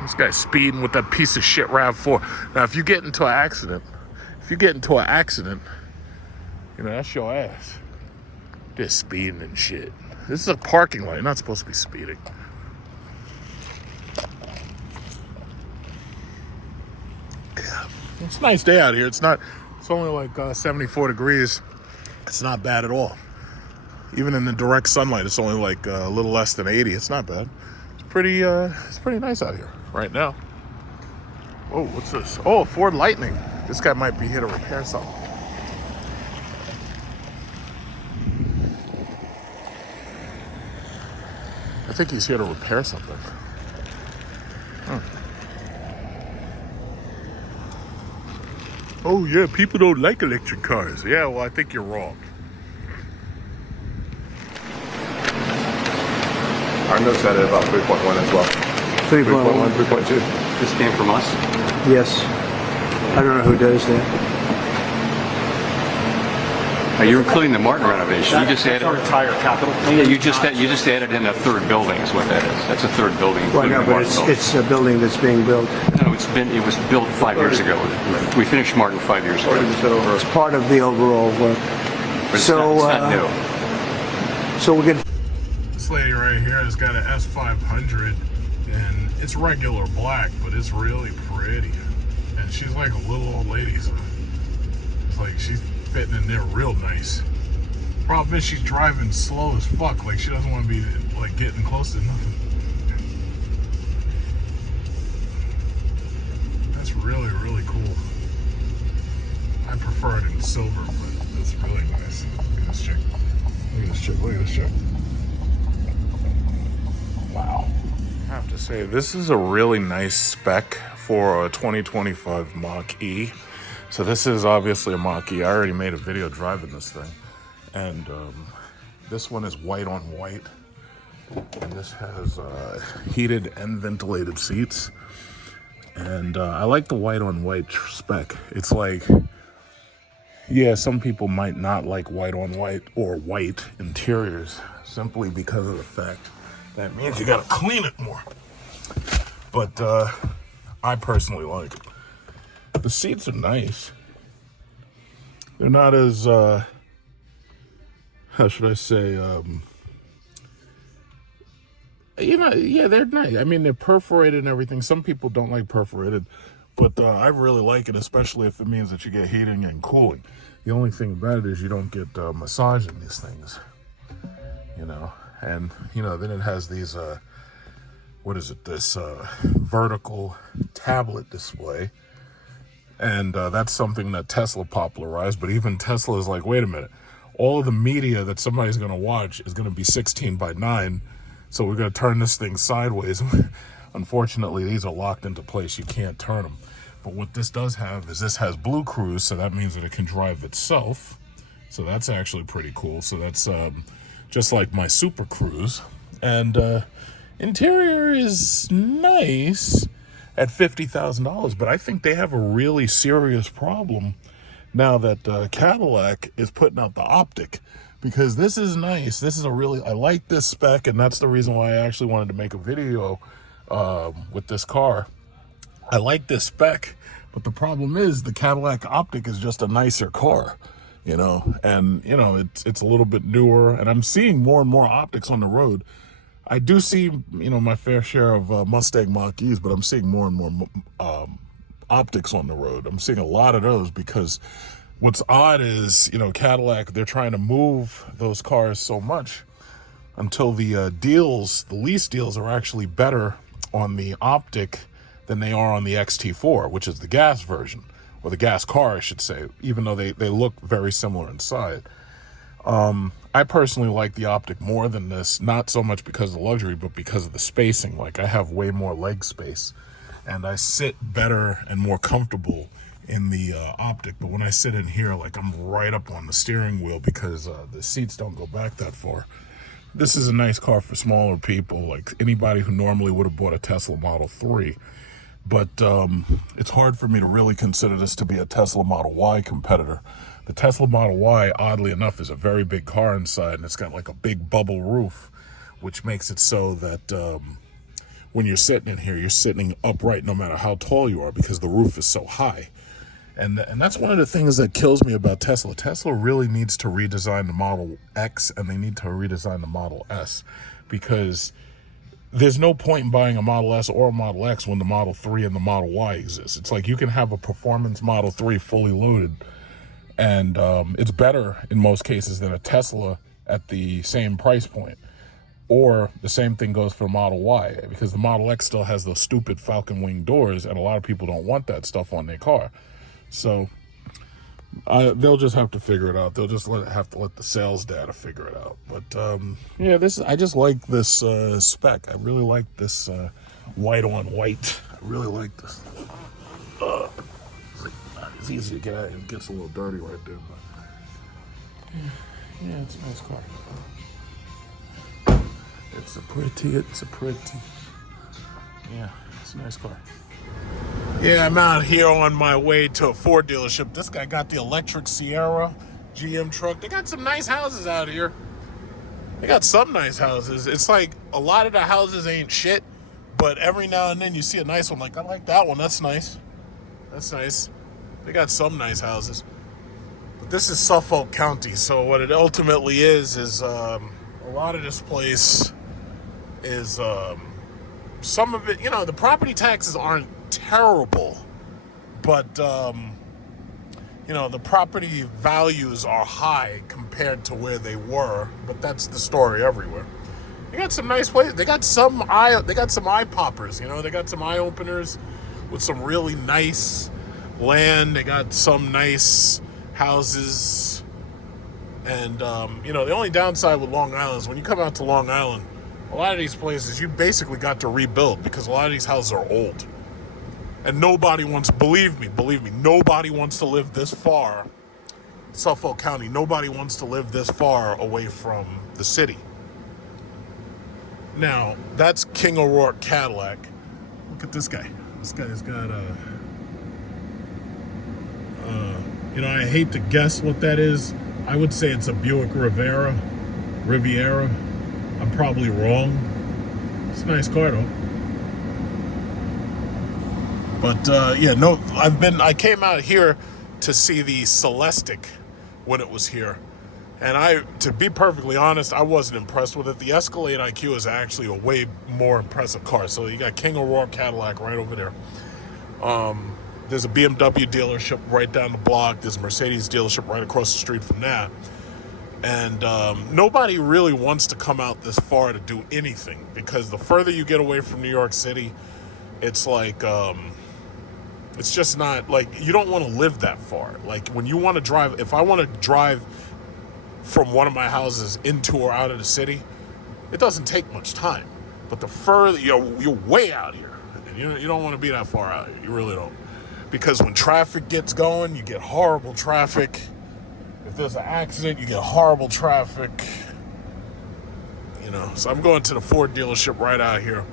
This guy's speeding with that piece of shit RAV4. Now, if you get into an accident, You know, that's your ass. They're speeding and shit. This is a parking lot. You're not supposed to be speeding. Yeah. It's a nice day out here. It's only like 74 degrees. It's not bad at all. Even in the direct sunlight, it's only like a little less than 80. It's not bad. It's pretty nice out here right now. Oh, what's this? Oh, Ford Lightning. This guy might be here to repair something. I think he's here to repair something. Oh yeah, people don't like electric cars. Yeah, well, I think you're wrong. Our notes had it about 3.1 as well. 3.1. 3.2. This came from us. Yes. I don't know who does that. You're including the Martin renovation. You just added our entire capital. Yeah, you just added in a third building. Is what that is. That's a third building. Well, including no, the but Martin building. it's a building that's being built. No, it was built 5 years ago. We finished Martin 5 years ago. It's part of the overall work. But it's not new. So we're going to... This lady right here has got an S500, and it's regular black, but it's really pretty. And she's like a little old lady, so it's like she's fitting in there real nice. Problem is she's driving slow as fuck. Like she doesn't want to be like getting close to nothing. That's really, really cool. I prefer it in silver, but it's really nice. Look at this chick. Look at this chick. Look at this chick. Wow. I have to say, this is a really nice spec for a 2025 Mach-E. So this is obviously a Mach-E. I already made a video driving this thing. And this one is white on white. And this has heated and ventilated seats. And I like the white on white spec. It's like, yeah, some people might not like white on white or white interiors simply because of the fact that means you gotta clean it more. But I personally like it. The seats are nice. They're not as, how should I say, you know, yeah, they're nice. I mean, they're perforated and everything. Some people don't like perforated, but I really like it, especially if it means that you get heating and cooling. The only thing about it is you don't get massage in these things, you know. And, you know, then it has these, what is it, this vertical tablet display. And that's something that Tesla popularized. But even Tesla is like, wait a minute. All of the media that somebody's going to watch is going to be 16:9. So we're going to turn this thing sideways. Unfortunately, these are locked into place. You can't turn them. But what this does have is this has Blue Cruise. So that means that it can drive itself. So that's actually pretty cool. So that's just like my Super Cruise. And interior is nice at $50,000, but I think they have a really serious problem now that Cadillac is putting out the optic, because this is nice. This is a really, I like this spec, and that's the reason why I actually wanted to make a video with this car. I like this spec, but the problem is the Cadillac optic is just a nicer car, you know, and you know, it's a little bit newer, and I'm seeing more and more optics on the road. I do see, you know, my fair share of Mustang Mach-E's, but I'm seeing more and more optics on the road. I'm seeing a lot of those because what's odd is, you know, Cadillac, they're trying to move those cars so much until the deals, the lease deals are actually better on the optic than they are on the XT4, which is the gas version, or the gas car, I should say, even though they look very similar inside. I personally like the optic more than this, not so much because of the luxury, but because of the spacing. Like, I have way more leg space, and I sit better and more comfortable in the optic. But when I sit in here, like, I'm right up on the steering wheel because the seats don't go back that far. This is a nice car for smaller people, like anybody who normally would have bought a Tesla Model 3. But it's hard for me to really consider this to be a Tesla Model Y competitor. The Tesla Model Y, oddly enough, is a very big car inside, and it's got like a big bubble roof, which makes it so that when you're sitting in here, you're sitting upright no matter how tall you are because the roof is so high. And that's one of the things that kills me about Tesla. Tesla really needs to redesign the Model X, and they need to redesign the Model S, because there's no point in buying a Model S or a Model X when the Model 3 and the Model Y exists. It's like you can have a performance Model 3 fully loaded, and it's better in most cases than a Tesla at the same price point. Or the same thing goes for Model Y, because the Model X still has those stupid falcon wing doors, and a lot of people don't want that stuff on their car. So they'll just have to figure it out. They'll just have to let the sales data figure it out. But yeah, I just like this spec. I really like this white on white. I really like this. It's easy to get out. It gets a little dirty right there, but yeah, it's a nice car. It's a pretty. Yeah, it's a nice car. Yeah, I'm out here on my way to a Ford dealership. This guy got the electric Sierra GM truck. They got some nice houses out here. They got some nice houses. It's like a lot of the houses ain't shit, but every now and then you see a nice one. Like, I like that one. That's nice. That's nice. They got some nice houses. But this is Suffolk County, so what it ultimately is a lot of this place is some of it, the property taxes aren't terrible, but the property values are high compared to where they were. But that's the story everywhere. They got some nice places. They got some eye poppers. They got some eye openers with some really nice land. They got some nice houses, and the only downside with Long Island is when you come out to Long Island, a lot of these places you basically got to rebuild, because a lot of these houses are old. And nobody wants, believe me, nobody wants to live this far, Suffolk County, nobody wants to live this far away from the city. Now, that's King O'Rourke Cadillac. Look at this guy. This guy's got I hate to guess what that is. I would say it's a Buick Riviera. I'm probably wrong. It's a nice car though. But I came out here to see the Celestiq when it was here. And to be perfectly honest, I wasn't impressed with it. The Escalade IQ is actually a way more impressive car. So you got King O'Rourke Cadillac right over there. There's a BMW dealership right down the block. There's a Mercedes dealership right across the street from that. And nobody really wants to come out this far to do anything, because the further you get away from New York City, it's like, it's just not, like, you don't want to live that far. Like, when you want to drive, if I want to drive from one of my houses into or out of the city, it doesn't take much time. But the further, you're way out here. And you don't want to be that far out here. You really don't. Because when traffic gets going, you get horrible traffic. If there's an accident, you get horrible traffic. So I'm going to the Ford dealership right out here.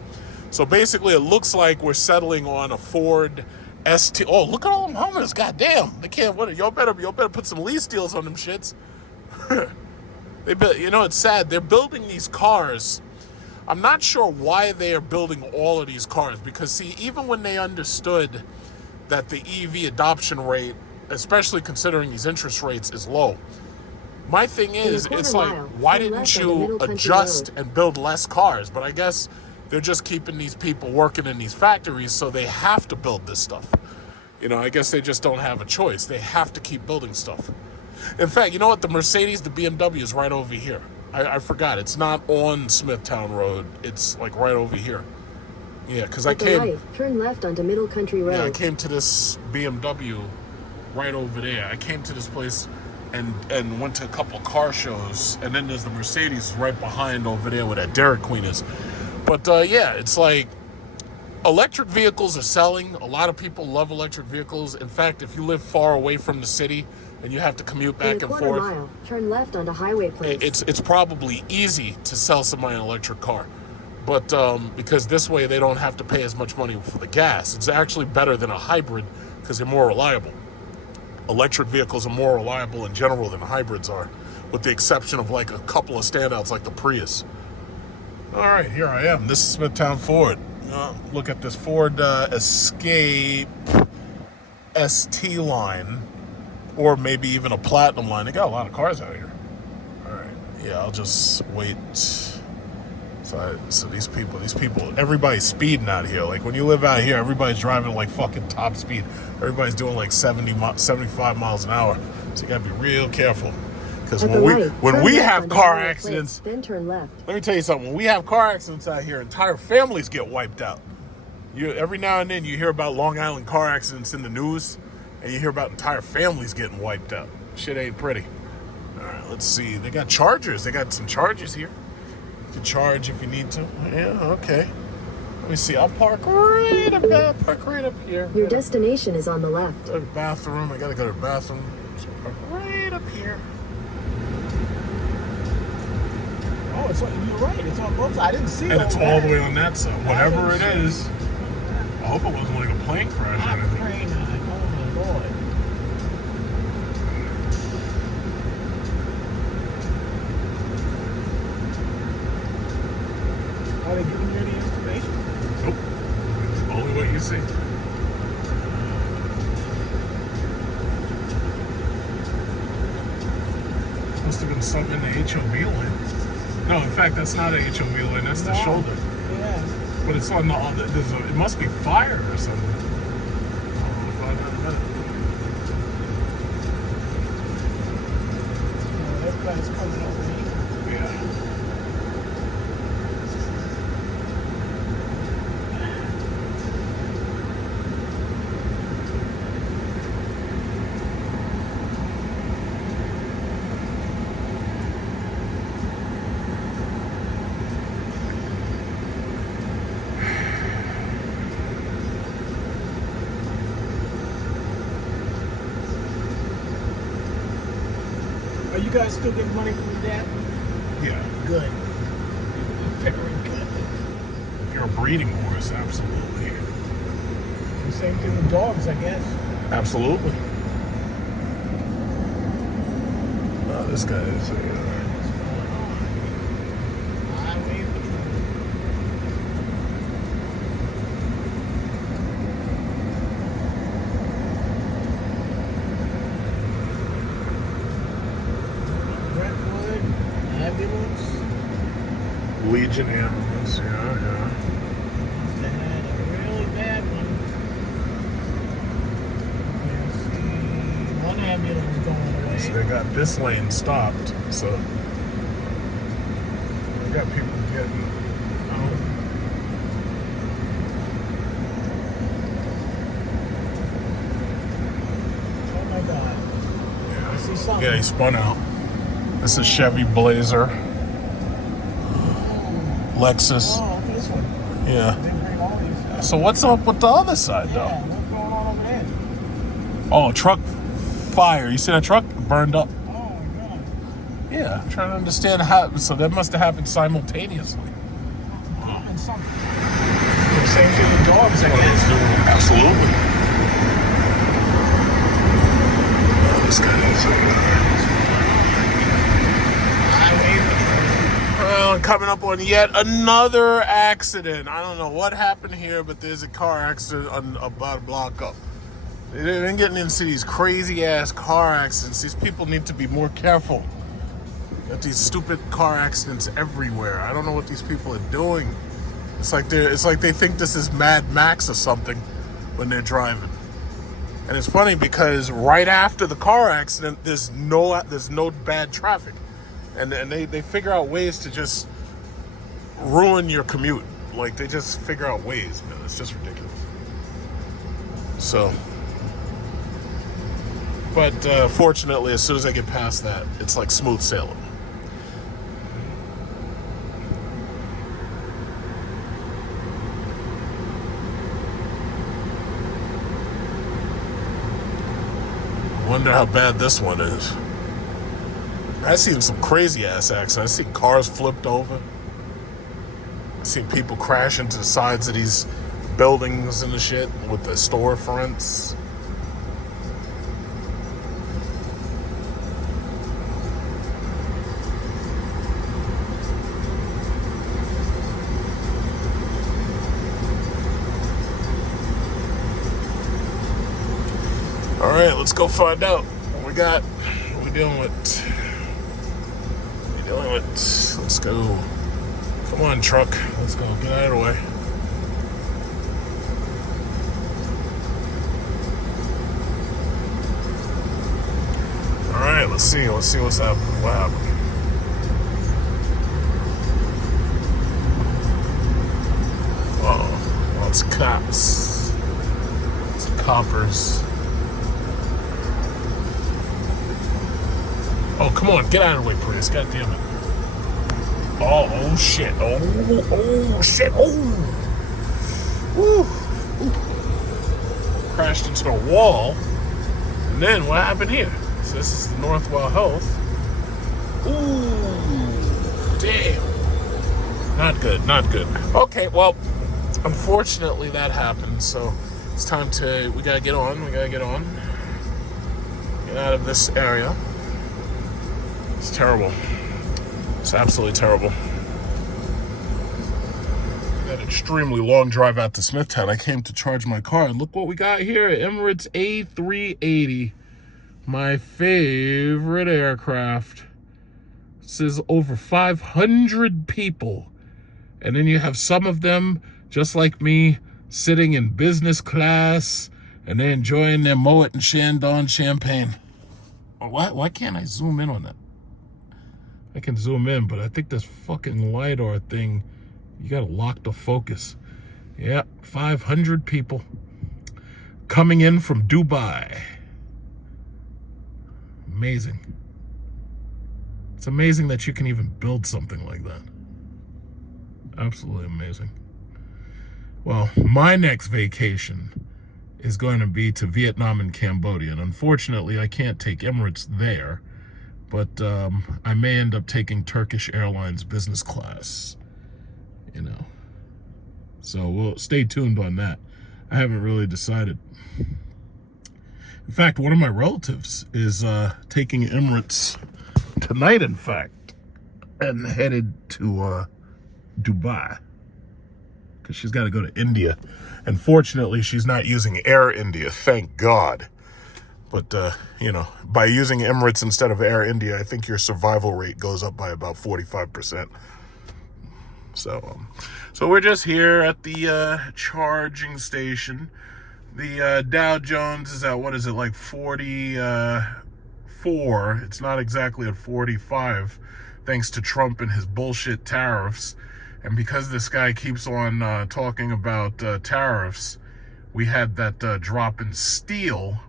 So basically, it looks like we're settling on a Ford ST. Oh, look at all them Hummers! Goddamn, they can't. Y'all better put some lease deals on them shits. It's sad. They're building these cars. I'm not sure why they are building all of these cars, because see, even when they understood that the EV adoption rate, especially considering these interest rates, is low. My thing is, it's like, why didn't you adjust and build less cars? But I guess they're just keeping these people working in these factories, so they have to build this stuff. I guess they just don't have a choice. They have to keep building stuff. In fact, you know what? The Mercedes, the BMW is right over here. I forgot. It's not on Smithtown Road. It's like right over here. Yeah, because turn left onto Middle Country Road. Yeah, I came to this BMW right over there. I came to this place and went to a couple car shows, and then there's the Mercedes right behind over there where that Dairy Queen is. But it's like electric vehicles are selling. A lot of people love electric vehicles. In fact, if you live far away from the city and you have to commute back and forth, mile, turn left onto Highway Place. It's probably easy to sell somebody an electric car. But because this way they don't have to pay as much money for the gas. It's actually better than a hybrid because they're more reliable. Electric vehicles are more reliable in general than hybrids are, with the exception of like a couple of standouts like the Prius. All right, here I am. This is Smithtown Ford. Look at this Ford Escape. ST line, or maybe even a platinum line. They got a lot of cars out here. All right, yeah, I'll just wait. So these people, everybody's speeding out here. Like when you live out here, everybody's driving like fucking top speed. Everybody's doing like 75 miles an hour. So you gotta be real careful. Because when we have car accidents, then turn left. let me tell you something. When we have car accidents out here, entire families get wiped out. Every now and then you hear about Long Island car accidents in the news, and you hear about entire families getting wiped out. Shit ain't pretty. All right, let's see. They got chargers. They got some chargers here. You can charge if you need to. Yeah, okay. Let me see. I'll park right up here. Your destination is on the left. Go to the bathroom. I gotta go to the bathroom. So park right up here. Oh, you're right. It's on both sides. I didn't see it. And it's all the way on that side. Whatever it is. I hope it wasn't like a plane crash or I'm anything. praying on it. Oh, my Lord. Are they giving you any information? Nope. Only what you see. Must have been something in the HOV lane. No, in fact, that's not a HOV lane. That's the shoulder. Yeah. But it's on it must be fire or something. I'll find out in a minute. Everybody's coming over here. Yeah. Are you guys still getting money from your dad? Yeah. Good. Very good. If you're a breeding horse, absolutely. The same thing with dogs, I guess. Absolutely. Oh, this guy is. Highway patrol. Brentwood, ambulance. Legion animals, yeah. They had a really bad one. Let's see. One ambulance going away. So they got this lane stopped, so they got people getting out. Oh my God. I see something. Yeah, he spun out. This is Chevy Blazer, Lexus. Oh, this one. Yeah. They bring all these. So what's up with the other side, though? Yeah, what's going on over there? Oh, truck fire. You see that truck? Burned up. Oh my God. Yeah, I'm trying to understand how. So that must have happened simultaneously. And something. Same thing with dogs, I guess. Absolutely. Oh, this guy is. Well, coming up on yet another accident. I don't know what happened here, but there's a car accident about a block up. They've been getting into these crazy ass car accidents. These people need to be more careful. Got these stupid car accidents everywhere. I don't know what these people are doing. It's like they think this is Mad Max or something when they're driving. And it's funny because right after the car accident, there's no bad traffic. And they figure out ways to just ruin your commute. Like, they just figure out ways, man. It's just ridiculous. So, but fortunately, as soon as I get past that, it's like smooth sailing. Wonder how bad this one is. I've seen some crazy ass accidents. I've seen cars flipped over. I've seen people crash into the sides of these buildings and the shit with the storefronts. All right, let's go find out what we got. What we dealing with? What we dealing with? Let's go. Come on, truck. Let's go. Get out of the way. All right, let's see. Let's see what's happening. What happened? Oh, well, it's cops. It's coppers. Oh, come on, get out of the way, Prius. God damn it. Oh shit. Oh, shit. Oh. Woo. Ooh. Crashed into the wall. And then what happened here? So this is the Northwell Health. Ooh. Damn. Not good, not good. Okay, well, unfortunately that happened. So it's time to, we gotta get on. Get out of this area. It's terrible. It's absolutely terrible. That extremely long drive out to Smithtown. I came to charge my car, and look what we got here. Emirates A380. My favorite aircraft. This is over 500 people. And then you have some of them, just like me, sitting in business class, and they're enjoying their Moet and Chandon champagne. Why can't I zoom in on that? I can zoom in, but I think this fucking LiDAR thing, you gotta lock the focus. Yeah, 500 people coming in from Dubai. Amazing. It's amazing that you can even build something like that. Absolutely amazing. Well, my next vacation is going to be to Vietnam and Cambodia. And unfortunately, I can't take Emirates there. But I may end up taking Turkish Airlines business class, you know. So we'll stay tuned on that. I haven't really decided. In fact, one of my relatives is taking Emirates tonight, in fact, and headed to Dubai because she's got to go to India. And fortunately, she's not using Air India, thank God. But, you know, by using Emirates instead of Air India, I think your survival rate goes up by about 45%. So we're just here at the charging station. The Dow Jones is at, what is it, like 44. It's not exactly at 45, thanks to Trump and his bullshit tariffs. And because this guy keeps on talking about tariffs, we had that drop in steel.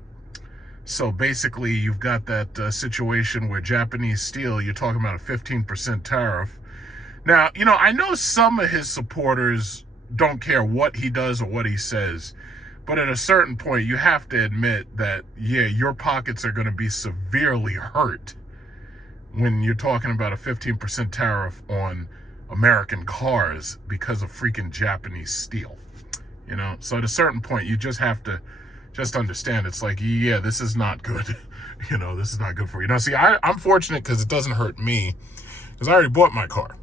So basically, you've got that situation where Japanese steel, you're talking about a 15% tariff. Now, you know, I know some of his supporters don't care what he does or what he says. But at a certain point, you have to admit that, yeah, your pockets are going to be severely hurt when you're talking about a 15% tariff on American cars because of freaking Japanese steel. You know, so at a certain point, you just have to just understand, it's like, yeah, this is not good. You know, this is not good for you. Now, see, I'm fortunate because it doesn't hurt me because I already bought my car.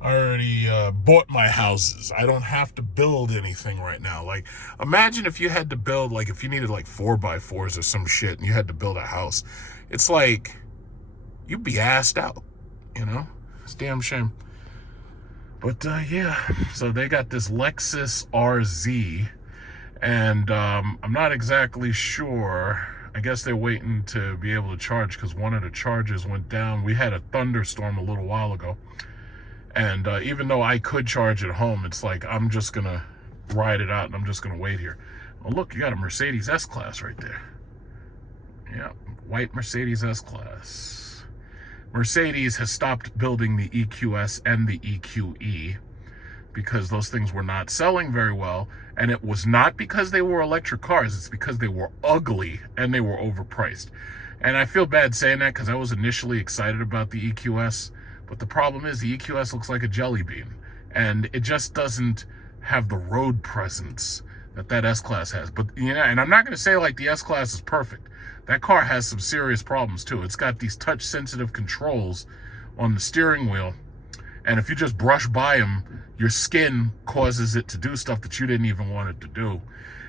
I already bought my houses. I don't have to build anything right now. Like, imagine if you had to build, like, if you needed, like, 4x4s or some shit and you had to build a house. It's like, you'd be assed out, you know? It's a damn shame. But, yeah, so they got this Lexus RZ. And I'm not exactly sure. I guess they're waiting to be able to charge because one of the chargers went down. We had a thunderstorm a little while ago. And even though I could charge at home, it's like I'm just going to ride it out and I'm just going to wait here. Oh, look, you got a Mercedes S-Class right there. Yeah, white Mercedes S-Class. Mercedes has stopped building the EQS and the EQE because those things were not selling very well. And it was not because they were electric cars. It's because they were ugly and they were overpriced. And I feel bad saying that because I was initially excited about the EQS. But the problem is the EQS looks like a jelly bean. And it just doesn't have the road presence that S-Class has. But, you know, and I'm not going to say like the S-Class is perfect. That car has some serious problems too. It's got these touch-sensitive controls on the steering wheel. And if you just brush by them, your skin causes it to do stuff that you didn't even want it to do.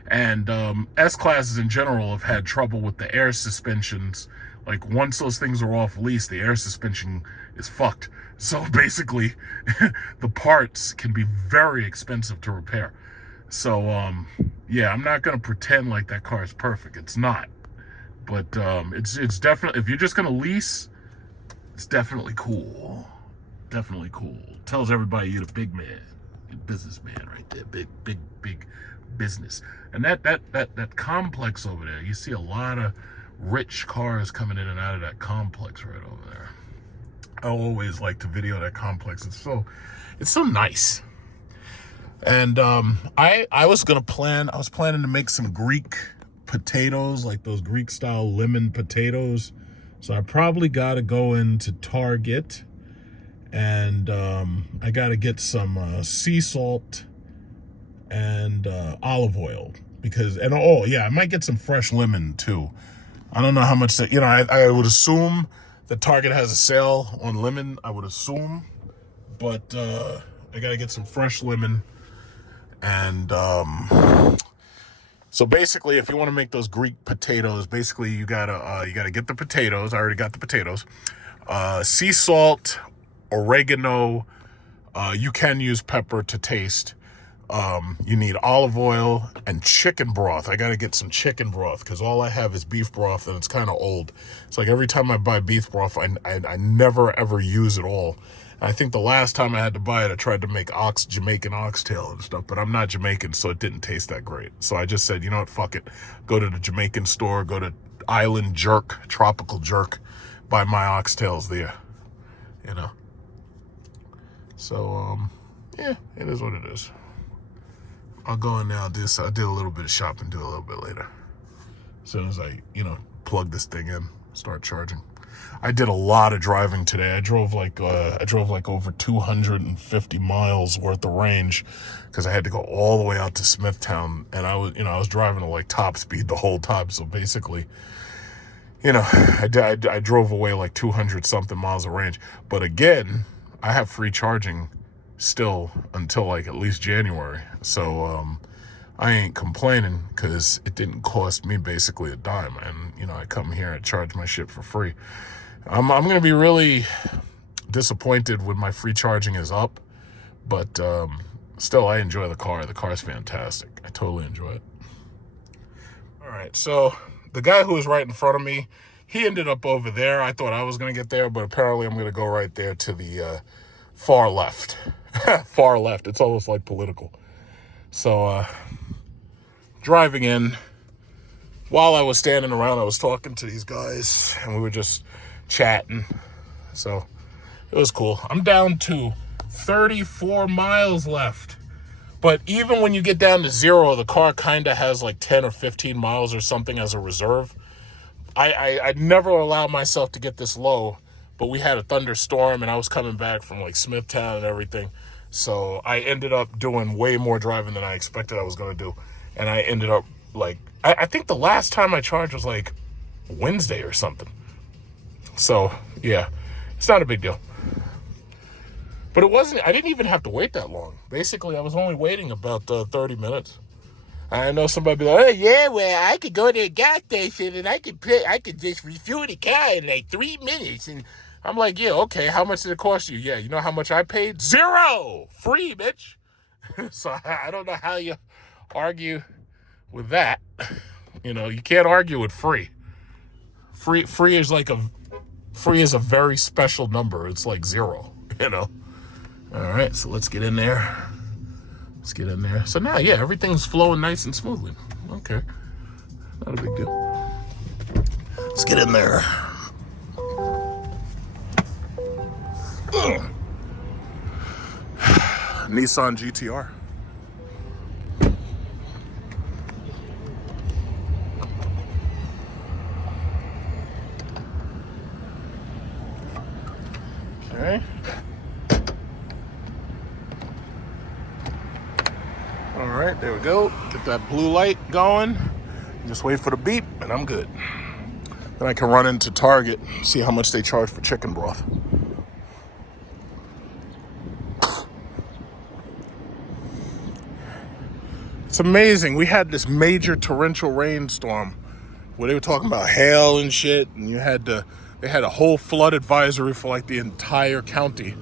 And S-Classes in general have had trouble with the air suspensions. Like, once those things are off lease, the air suspension is fucked. So basically, the parts can be very expensive to repair. So, yeah, I'm not going to pretend like that car is perfect. It's not. But it's definitely, if you're just going to lease, it's definitely cool. Definitely cool. Tells everybody you're the big man. You're the businessman right there. Big business. And that complex over there, you see a lot of rich cars coming in and out of that complex right over there. I always like to video that complex. It's so nice. And I was planning to make some Greek potatoes, like those Greek style lemon potatoes. So I probably got to go into Target, and I got to get some sea salt and olive oil, I might get some fresh lemon too. I don't know how much that, I would assume that Target has a sale on lemon, I would assume, but I got to get some fresh lemon. And so basically, if you want to make those Greek potatoes, basically you gotta get the potatoes. I already got the potatoes. Sea salt, oregano. You can use pepper to taste. You need olive oil and chicken broth. I gotta get some chicken broth because all I have is beef broth, and it's kind of old. It's like every time I buy beef broth, I never ever use it all. I think the last time I had to buy it, I tried to make Jamaican oxtail and stuff, but I'm not Jamaican, so it didn't taste that great. So I just said, you know what, fuck it. Go to the Jamaican store, go to Island Jerk, Tropical Jerk, buy my oxtails there, So, yeah, it is what it is. I'll go in now, I did a little bit of shopping, do a little bit later. As soon as I, plug this thing in, start charging. I did a lot of driving today. I drove like over 250 miles worth of range because I had to go all the way out to Smithtown, and I was driving at like top speed the whole time. So basically, I drove away like 200 something miles of range. But again, I have free charging still until like at least January. So I ain't complaining because it didn't cost me basically a dime, and I come here and charge my shit for free. I'm going to be really disappointed when my free charging is up, but still, I enjoy the car. The car's fantastic. I totally enjoy it. All right, so the guy who was right in front of me, he ended up over there. I thought I was going to get there, but apparently I'm going to go right there to the far left. Far left. It's almost like political. So driving in, while I was standing around, I was talking to these guys, and we were just chatting. So it was cool. I'm down to 34 miles left. But even when you get down to zero, the car kind of has like 10 or 15 miles or something as a reserve. I never allow myself to get this low, but we had a thunderstorm, and I was coming back from like Smithtown and everything. So I ended up doing way more driving than I expected I was going to do. And I ended up like, I think the last time I charged was like Wednesday or something. So yeah, it's not a big deal. But I didn't even have to wait that long. Basically, I was only waiting about 30 minutes. I know somebody be like, oh yeah, well, I could go to a gas station and I could just refuel the car in like 3 minutes. And I'm like, yeah, okay, how much did it cost you? Yeah, you know how much I paid? 0! Free, bitch. So I don't know how you argue with that. You can't argue with free. Free is a very special number. It's like 0, All right, so let's get in there. So now, yeah, everything's flowing nice and smoothly. Okay, not a big deal. Let's get in there. Nissan GTR. Okay. All right, there we go. Get that blue light going. Just wait for the beep, and I'm good. Then I can run into Target, see how much they charge for chicken broth. amazing. We had this major torrential rainstorm where they were talking about hail and shit, and they had a whole flood advisory for like the entire county.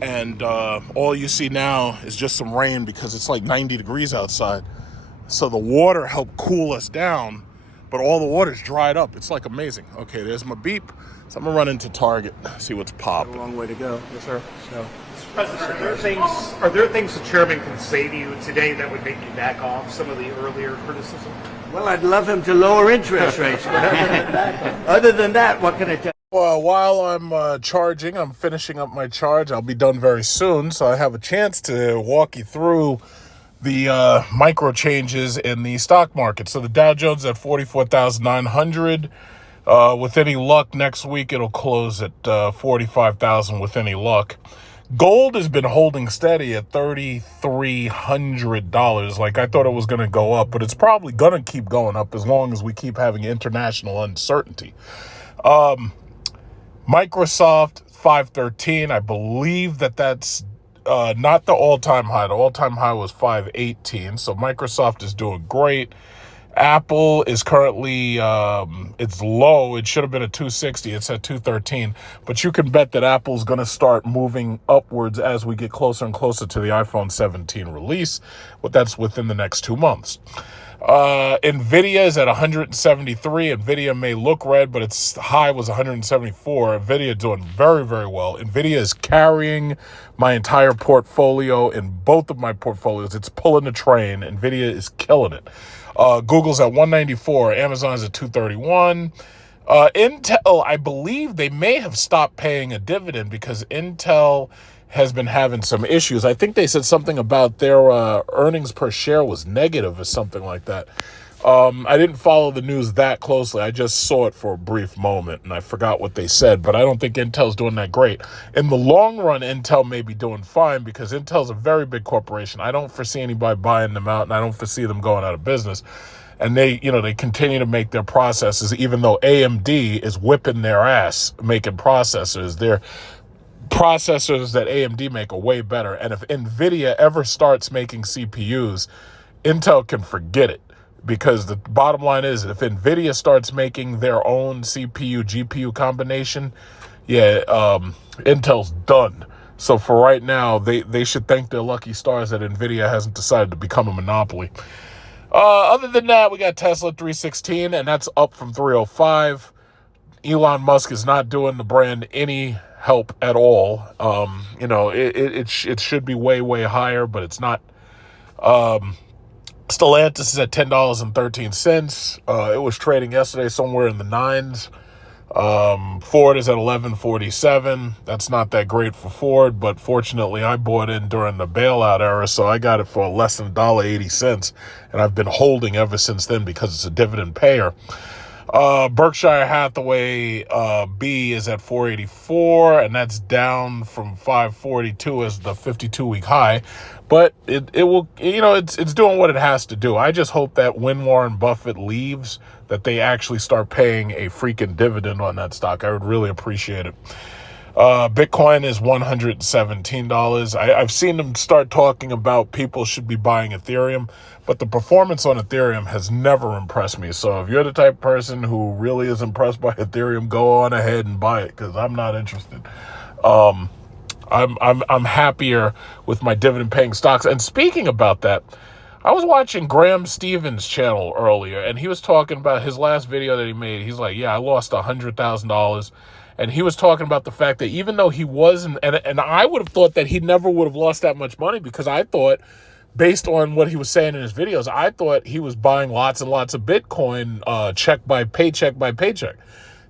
And all you see now is just some rain because it's like 90 degrees outside. So the water helped cool us down, but all the water's dried up. It's like amazing. Okay, there's my beep. So I'm gonna run into Target, see what's A popping. long way to go. Yes, sir. So, President, are there things the chairman can say to you today that would make you back off some of the earlier criticism? well, I'd love him to lower interest rates, but other than that, what can I tell you? Well, while I'm charging, I'm finishing up my charge. I'll be done very soon, so I have a chance to walk you through the micro changes in the stock market. So the Dow Jones at 44,900. With any luck, next week it'll close at 45,000 with any luck. Gold has been holding steady at $3,300. Like, I thought it was going to go up, but it's probably going to keep going up as long as we keep having international uncertainty. Microsoft 513. I believe that's not the all-time high. The all-time high was 518. So Microsoft is doing great. Apple is currently, it's low. It should have been at 260. It's at 213. But you can bet that Apple's going to start moving upwards as we get closer and closer to the iPhone 17 release. But that's within the next 2 months. NVIDIA is at 173. NVIDIA may look red, but its high was 174. NVIDIA doing very, very well. NVIDIA is carrying my entire portfolio in both of my portfolios. It's pulling the train. NVIDIA is killing it. Google's at 194. Amazon's at 231. Intel, I believe they may have stopped paying a dividend because Intel has been having some issues. I think they said something about their earnings per share was negative or something like that. I didn't follow the news that closely. I just saw it for a brief moment, and I forgot what they said, but I don't think Intel's doing that great. In the long run, Intel may be doing fine because Intel's a very big corporation. I don't foresee anybody buying them out, and I don't foresee them going out of business. And they continue to make their processors, even though AMD is whipping their ass making processors. Their processors that AMD make are way better. And if NVIDIA ever starts making CPUs, Intel can forget it. Because the bottom line is, if NVIDIA starts making their own CPU, GPU combination, Intel's done. So for right now, they should thank their lucky stars that NVIDIA hasn't decided to become a monopoly. Other than that, we got Tesla 316, and that's up from 305. Elon Musk is not doing the brand any help at all. It should be way, way higher, but it's not. Stellantis is at $10.13. It was trading yesterday somewhere in the 9s. Ford is at $11.47. That's not that great for Ford, but fortunately I bought in during the bailout era, so I got it for less than $1.80, and I've been holding ever since then because it's a dividend payer. Berkshire Hathaway B is at 484, and that's down from 542 as the 52-week high. But it will, it's doing what it has to do. I just hope that when Warren Buffett leaves, that they actually start paying a freaking dividend on that stock. I would really appreciate it. Bitcoin is $117. I've seen them start talking about people should be buying Ethereum, but the performance on Ethereum has never impressed me. So if you're the type of person who really is impressed by Ethereum, go on ahead and buy it because I'm not interested. I'm happier with my dividend paying stocks. And speaking about that, I was watching Graham Stevens' channel earlier, and he was talking about his last video that he made. He's like, I lost $100,000. And he was talking about the fact that even though he wasn't, and I would have thought that he never would have lost that much money because I thought, based on what he was saying in his videos, I thought he was buying lots and lots of Bitcoin check by paycheck.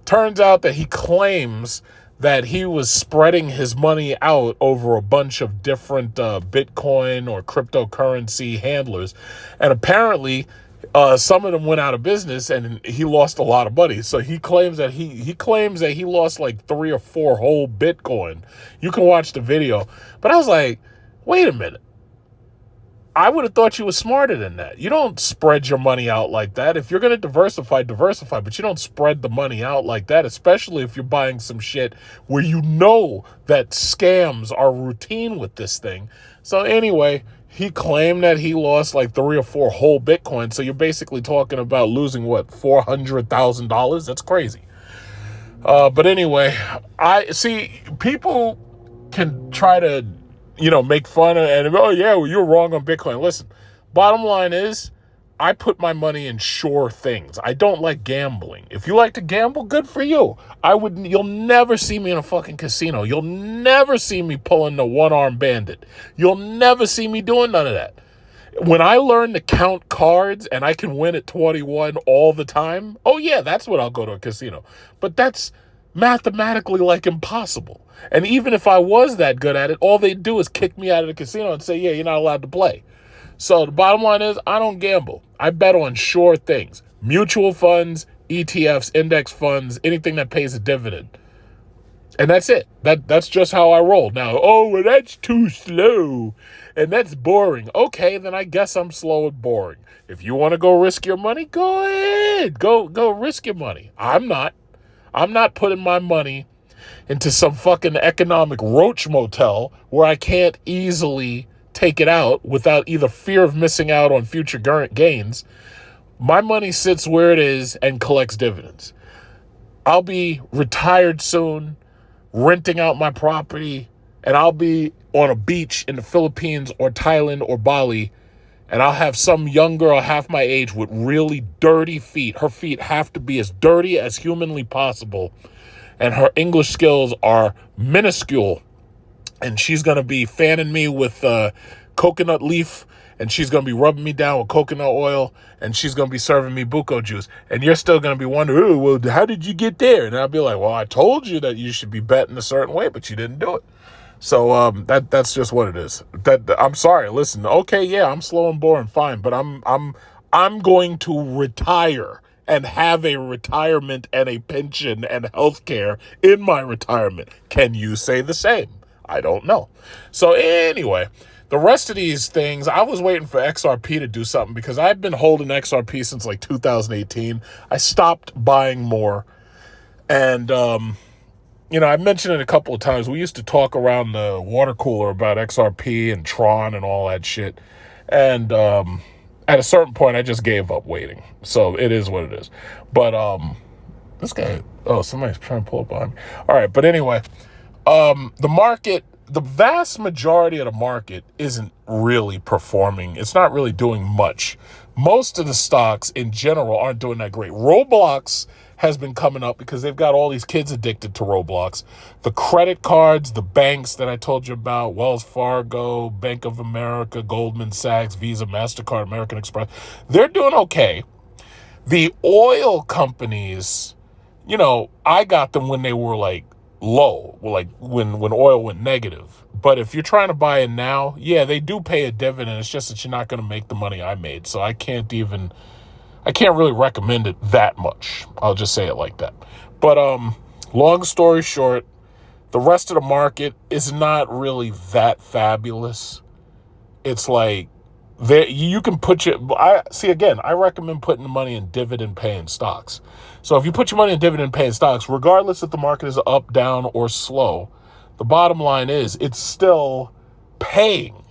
Turns out that he claims that he was spreading his money out over a bunch of different Bitcoin or cryptocurrency handlers. And apparently some of them went out of business and he lost a lot of money. So he claims that he lost like 3 or 4 whole Bitcoin. You can watch the video. But I was like, wait a minute. I would have thought you were smarter than that. You don't spread your money out like that. If you're going to diversify, but you don't spread the money out like that, especially if you're buying some shit where you know that scams are routine with this thing. So anyway, he claimed that he lost like 3 or 4 whole Bitcoin. So you're basically talking about losing what, $400,000? That's crazy. But anyway, I see people can try to, make fun of and oh yeah, well, you're wrong on Bitcoin. Listen, bottom line is, I put my money in sure things. I don't like gambling. If you like to gamble, good for you. You'll never see me in a fucking casino. You'll never see me pulling the one-armed bandit. You'll never see me doing none of that. When I learn to count cards and I can win at 21 all the time, oh yeah, that's when I'll go to a casino. But that's mathematically like impossible. And even if I was that good at it, all they'd do is kick me out of the casino and say, yeah, you're not allowed to play. So the bottom line is, I don't gamble. I bet on sure things. Mutual funds, ETFs, index funds, anything that pays a dividend. And that's it. That's just how I roll. Now, oh, well, that's too slow and that's boring. Okay, then I guess I'm slow and boring. If you want to go risk your money, go ahead. Go risk your money. I'm not putting my money into some fucking economic roach motel where I can't easily take it out without either fear of missing out on future gains. My money sits where it is and collects dividends. I'll be retired soon, renting out my property, and I'll be on a beach in the Philippines or Thailand or Bali, and I'll have some young girl half my age with really dirty feet. Her feet have to be as dirty as humanly possible, and her English skills are minuscule. And she's going to be fanning me with coconut leaf, and she's going to be rubbing me down with coconut oil, and she's going to be serving me buko juice. And you're still going to be wondering, oh, well, how did you get there? And I'll be like, well, I told you that you should be betting a certain way, but you didn't do it. So that's just what it is. I'm sorry. Listen, okay, yeah, I'm slow and boring, fine, but I'm going to retire and have a retirement and a pension and health care in my retirement. Can you say the same? I don't know. So anyway, the rest of these things, I was waiting for XRP to do something because I've been holding XRP since like 2018. I stopped buying more. And, I mentioned it a couple of times. We used to talk around the water cooler about XRP and Tron and all that shit. And at a certain point, I just gave up waiting. So it is what it is. But this guy, somebody's trying to pull up behind me. All right, but anyway, the market, the vast majority of the market isn't really performing. It's not really doing much. Most of the stocks in general aren't doing that great. Roblox has been coming up because they've got all these kids addicted to Roblox. The credit cards, the banks that I told you about, Wells Fargo, Bank of America, Goldman Sachs, Visa, MasterCard, American Express, they're doing okay. The oil companies, I got them when they were like low, like when oil went negative. But if you're trying to buy it now, yeah, they do pay a dividend. It's just that you're not going to make the money I made. So I can't really recommend it that much. I'll just say it like that. But long story short, the rest of the market is not really that fabulous. It's like you can put I recommend putting the money in dividend paying stocks. So if you put your money in dividend paying stocks, regardless if the market is up, down, or slow, the bottom line is it's still paying.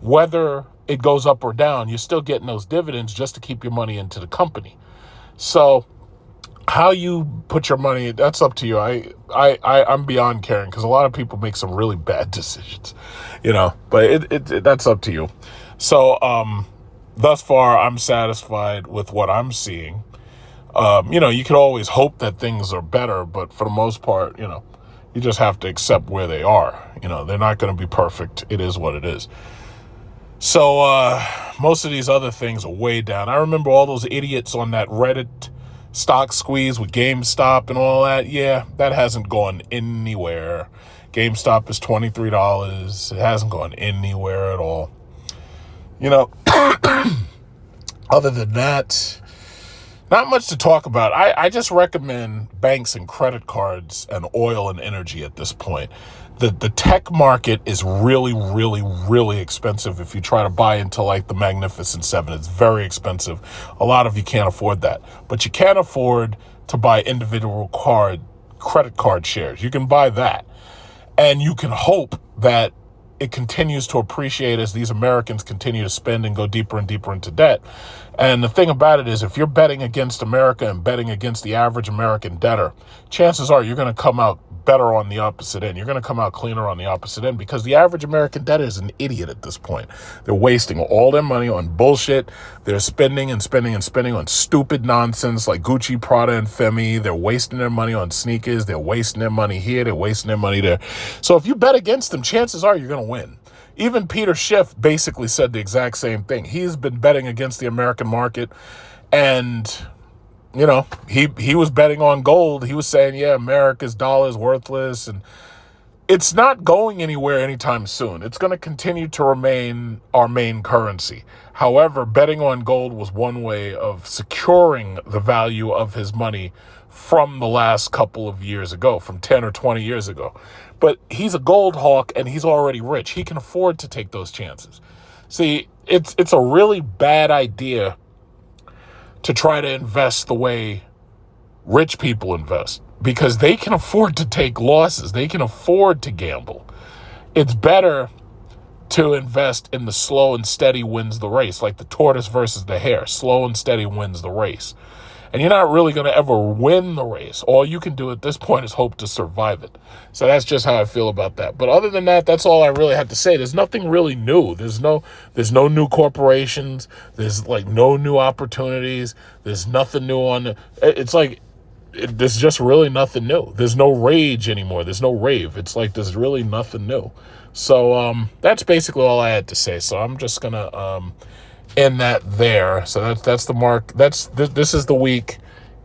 Whether it goes up or down, you're still getting those dividends just to keep your money into the company. So how you put your money, that's up to you. I'm beyond caring because a lot of people make some really bad decisions, but that's up to you. So thus far, I'm satisfied with what I'm seeing. You could always hope that things are better, but for the most part, you just have to accept where they are. They're not going to be perfect. It is what it is. So most of these other things are way down. I remember all those idiots on that Reddit stock squeeze with GameStop and all that. Yeah, that hasn't gone anywhere. GameStop is $23. It hasn't gone anywhere at all. Other than that, not much to talk about. I just recommend banks and credit cards and oil and energy at this point. The tech market is really, really, really expensive if you try to buy into like the Magnificent Seven. It's very expensive. A lot of you can't afford that. But you can afford to buy individual credit card shares. You can buy that. And you can hope that it continues to appreciate as these Americans continue to spend and go deeper and deeper into debt. And the thing about it is, if you're betting against America and betting against the average American debtor, chances are you're going to come out better on the opposite end. You're going to come out cleaner on the opposite end, because the average American debtor is an idiot at this point. They're wasting all their money on bullshit. They're spending and spending and spending on stupid nonsense like Gucci, Prada, and Femi. They're wasting their money on sneakers. They're wasting their money here. They're wasting their money there. So if you bet against them, chances are you're going to win. Even Peter Schiff basically said the exact same thing. He's been betting against the American market, and you know, he was betting on gold. He was saying, yeah, America's dollar is worthless, and it's not going anywhere anytime soon. It's going to continue to remain our main currency. However, betting on gold was one way of securing the value of his money from the last couple of years ago, from 10 or 20 years ago. But he's a gold hawk, and he's already rich. He can afford to take those chances. See, it's a really bad idea to try to invest the way rich people invest, because they can afford to take losses. They can afford to gamble. It's better to invest in the slow and steady wins the race, like the tortoise versus the hare. Slow and steady wins the race. And you're not really going to ever win the race. All you can do at this point is hope to survive it. So that's just how I feel about that. But other than that, that's all I really have to say. There's nothing really new. There's no new corporations. There's like no new opportunities. There's nothing new on it's like there's just really nothing new. There's no rage anymore. There's no rave. It's like there's really nothing new. So that's basically all I had to say. So I'm just gonna end that there. So that's the mark. This is the week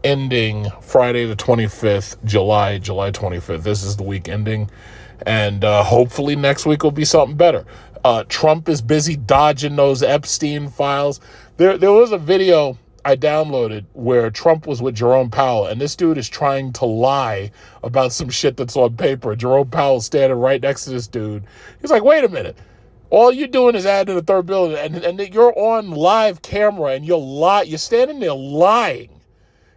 ending Friday the 25th, July 25th. This is the week ending, and hopefully next week will be something better. Trump is busy dodging those Epstein files. There was a video I downloaded where Trump was with Jerome Powell, and this dude is trying to lie about some shit that's on paper. Jerome Powell's standing right next to this dude. He's like, wait a minute. All you're doing is adding a third building, and you're on live camera, and you're standing there lying.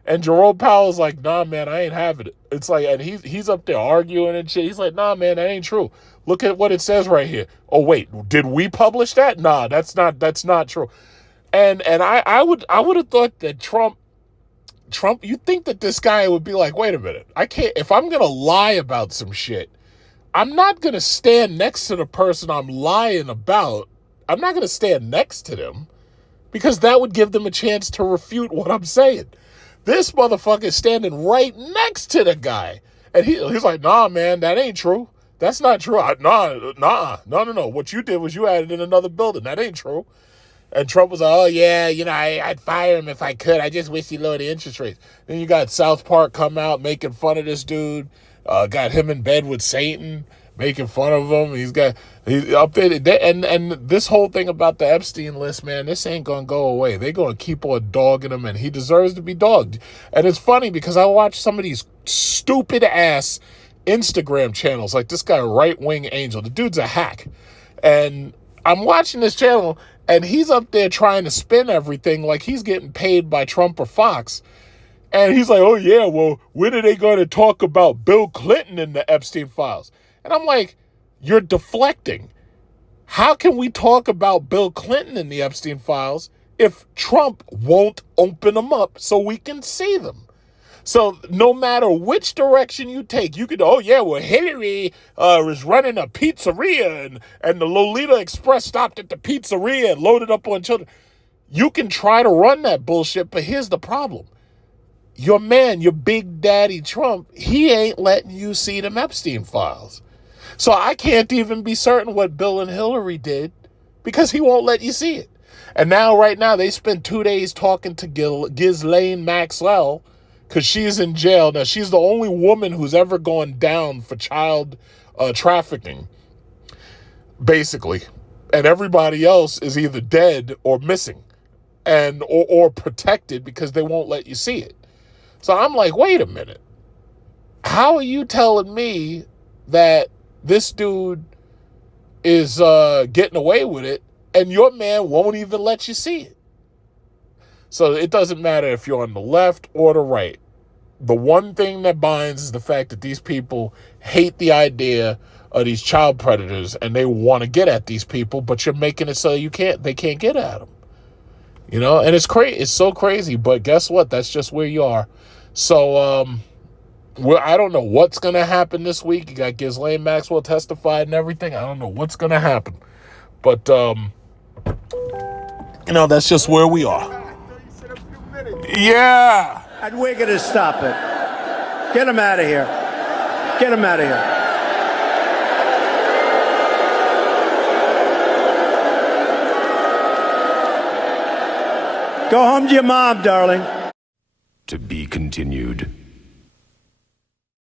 And Jerome Powell's like, nah, man, I ain't having it. It's like, and he's up there arguing and shit. He's like, nah, man, that ain't true. Look at what it says right here. Oh, wait, did we publish that? Nah, that's not true. And I would have thought that Trump, you'd think that this guy would be like, wait a minute, I can't, if I'm going to lie about some shit, I'm not going to stand next to the person I'm lying about. I'm not going to stand next to them, because that would give them a chance to refute what I'm saying. This motherfucker is standing right next to the guy. And he's like, nah, man, that ain't true. That's not true. No. What you did was you added in another building. That ain't true. And Trump was like, oh, yeah, I'd fire him if I could. I just wish he lowered the interest rates. Then you got South Park come out making fun of this dude. Got him in bed with Satan, making fun of him. He's up there. And this whole thing about the Epstein list, man, this ain't going to go away. They're going to keep on dogging him, and he deserves to be dogged. And it's funny because I watch some of these stupid-ass Instagram channels, like this guy, Right Wing Angel. The dude's a hack. And I'm watching this channel, and he's up there trying to spin everything like he's getting paid by Trump or Fox. And he's like, oh, yeah, well, when are they going to talk about Bill Clinton in the Epstein files? And I'm like, you're deflecting. How can we talk about Bill Clinton in the Epstein files if Trump won't open them up so we can see them? So no matter which direction you take, you could, oh, yeah, well, Hillary was running a pizzeria and the Lolita Express stopped at the pizzeria and loaded up on children. You can try to run that bullshit, but here's the problem. Your man, your big daddy Trump, he ain't letting you see them Epstein files. So I can't even be certain what Bill and Hillary did because he won't let you see it. And now, right now, they spent 2 days talking to Ghislaine Maxwell because she's in jail. Now, she's the only woman who's ever gone down for child trafficking, basically. And everybody else is either dead or missing and or protected because they won't let you see it. So I'm like, wait a minute. How are you telling me that this dude is getting away with it and your man won't even let you see it? So it doesn't matter if you're on the left or the right. The one thing that binds is the fact that these people hate the idea these child predators, and they want to get at these people, but you're making it so they can't get at them. You know, and it's crazy. It's so crazy, but guess what? That's just where you are. So, I don't know what's going to happen this week. You got Ghislaine Maxwell testified and everything. I don't know what's going to happen. But, that's just where we are. Yeah. And we're going to stop it. Get him out of here. Get him out of here. Go home to your mom, darling. To be continued.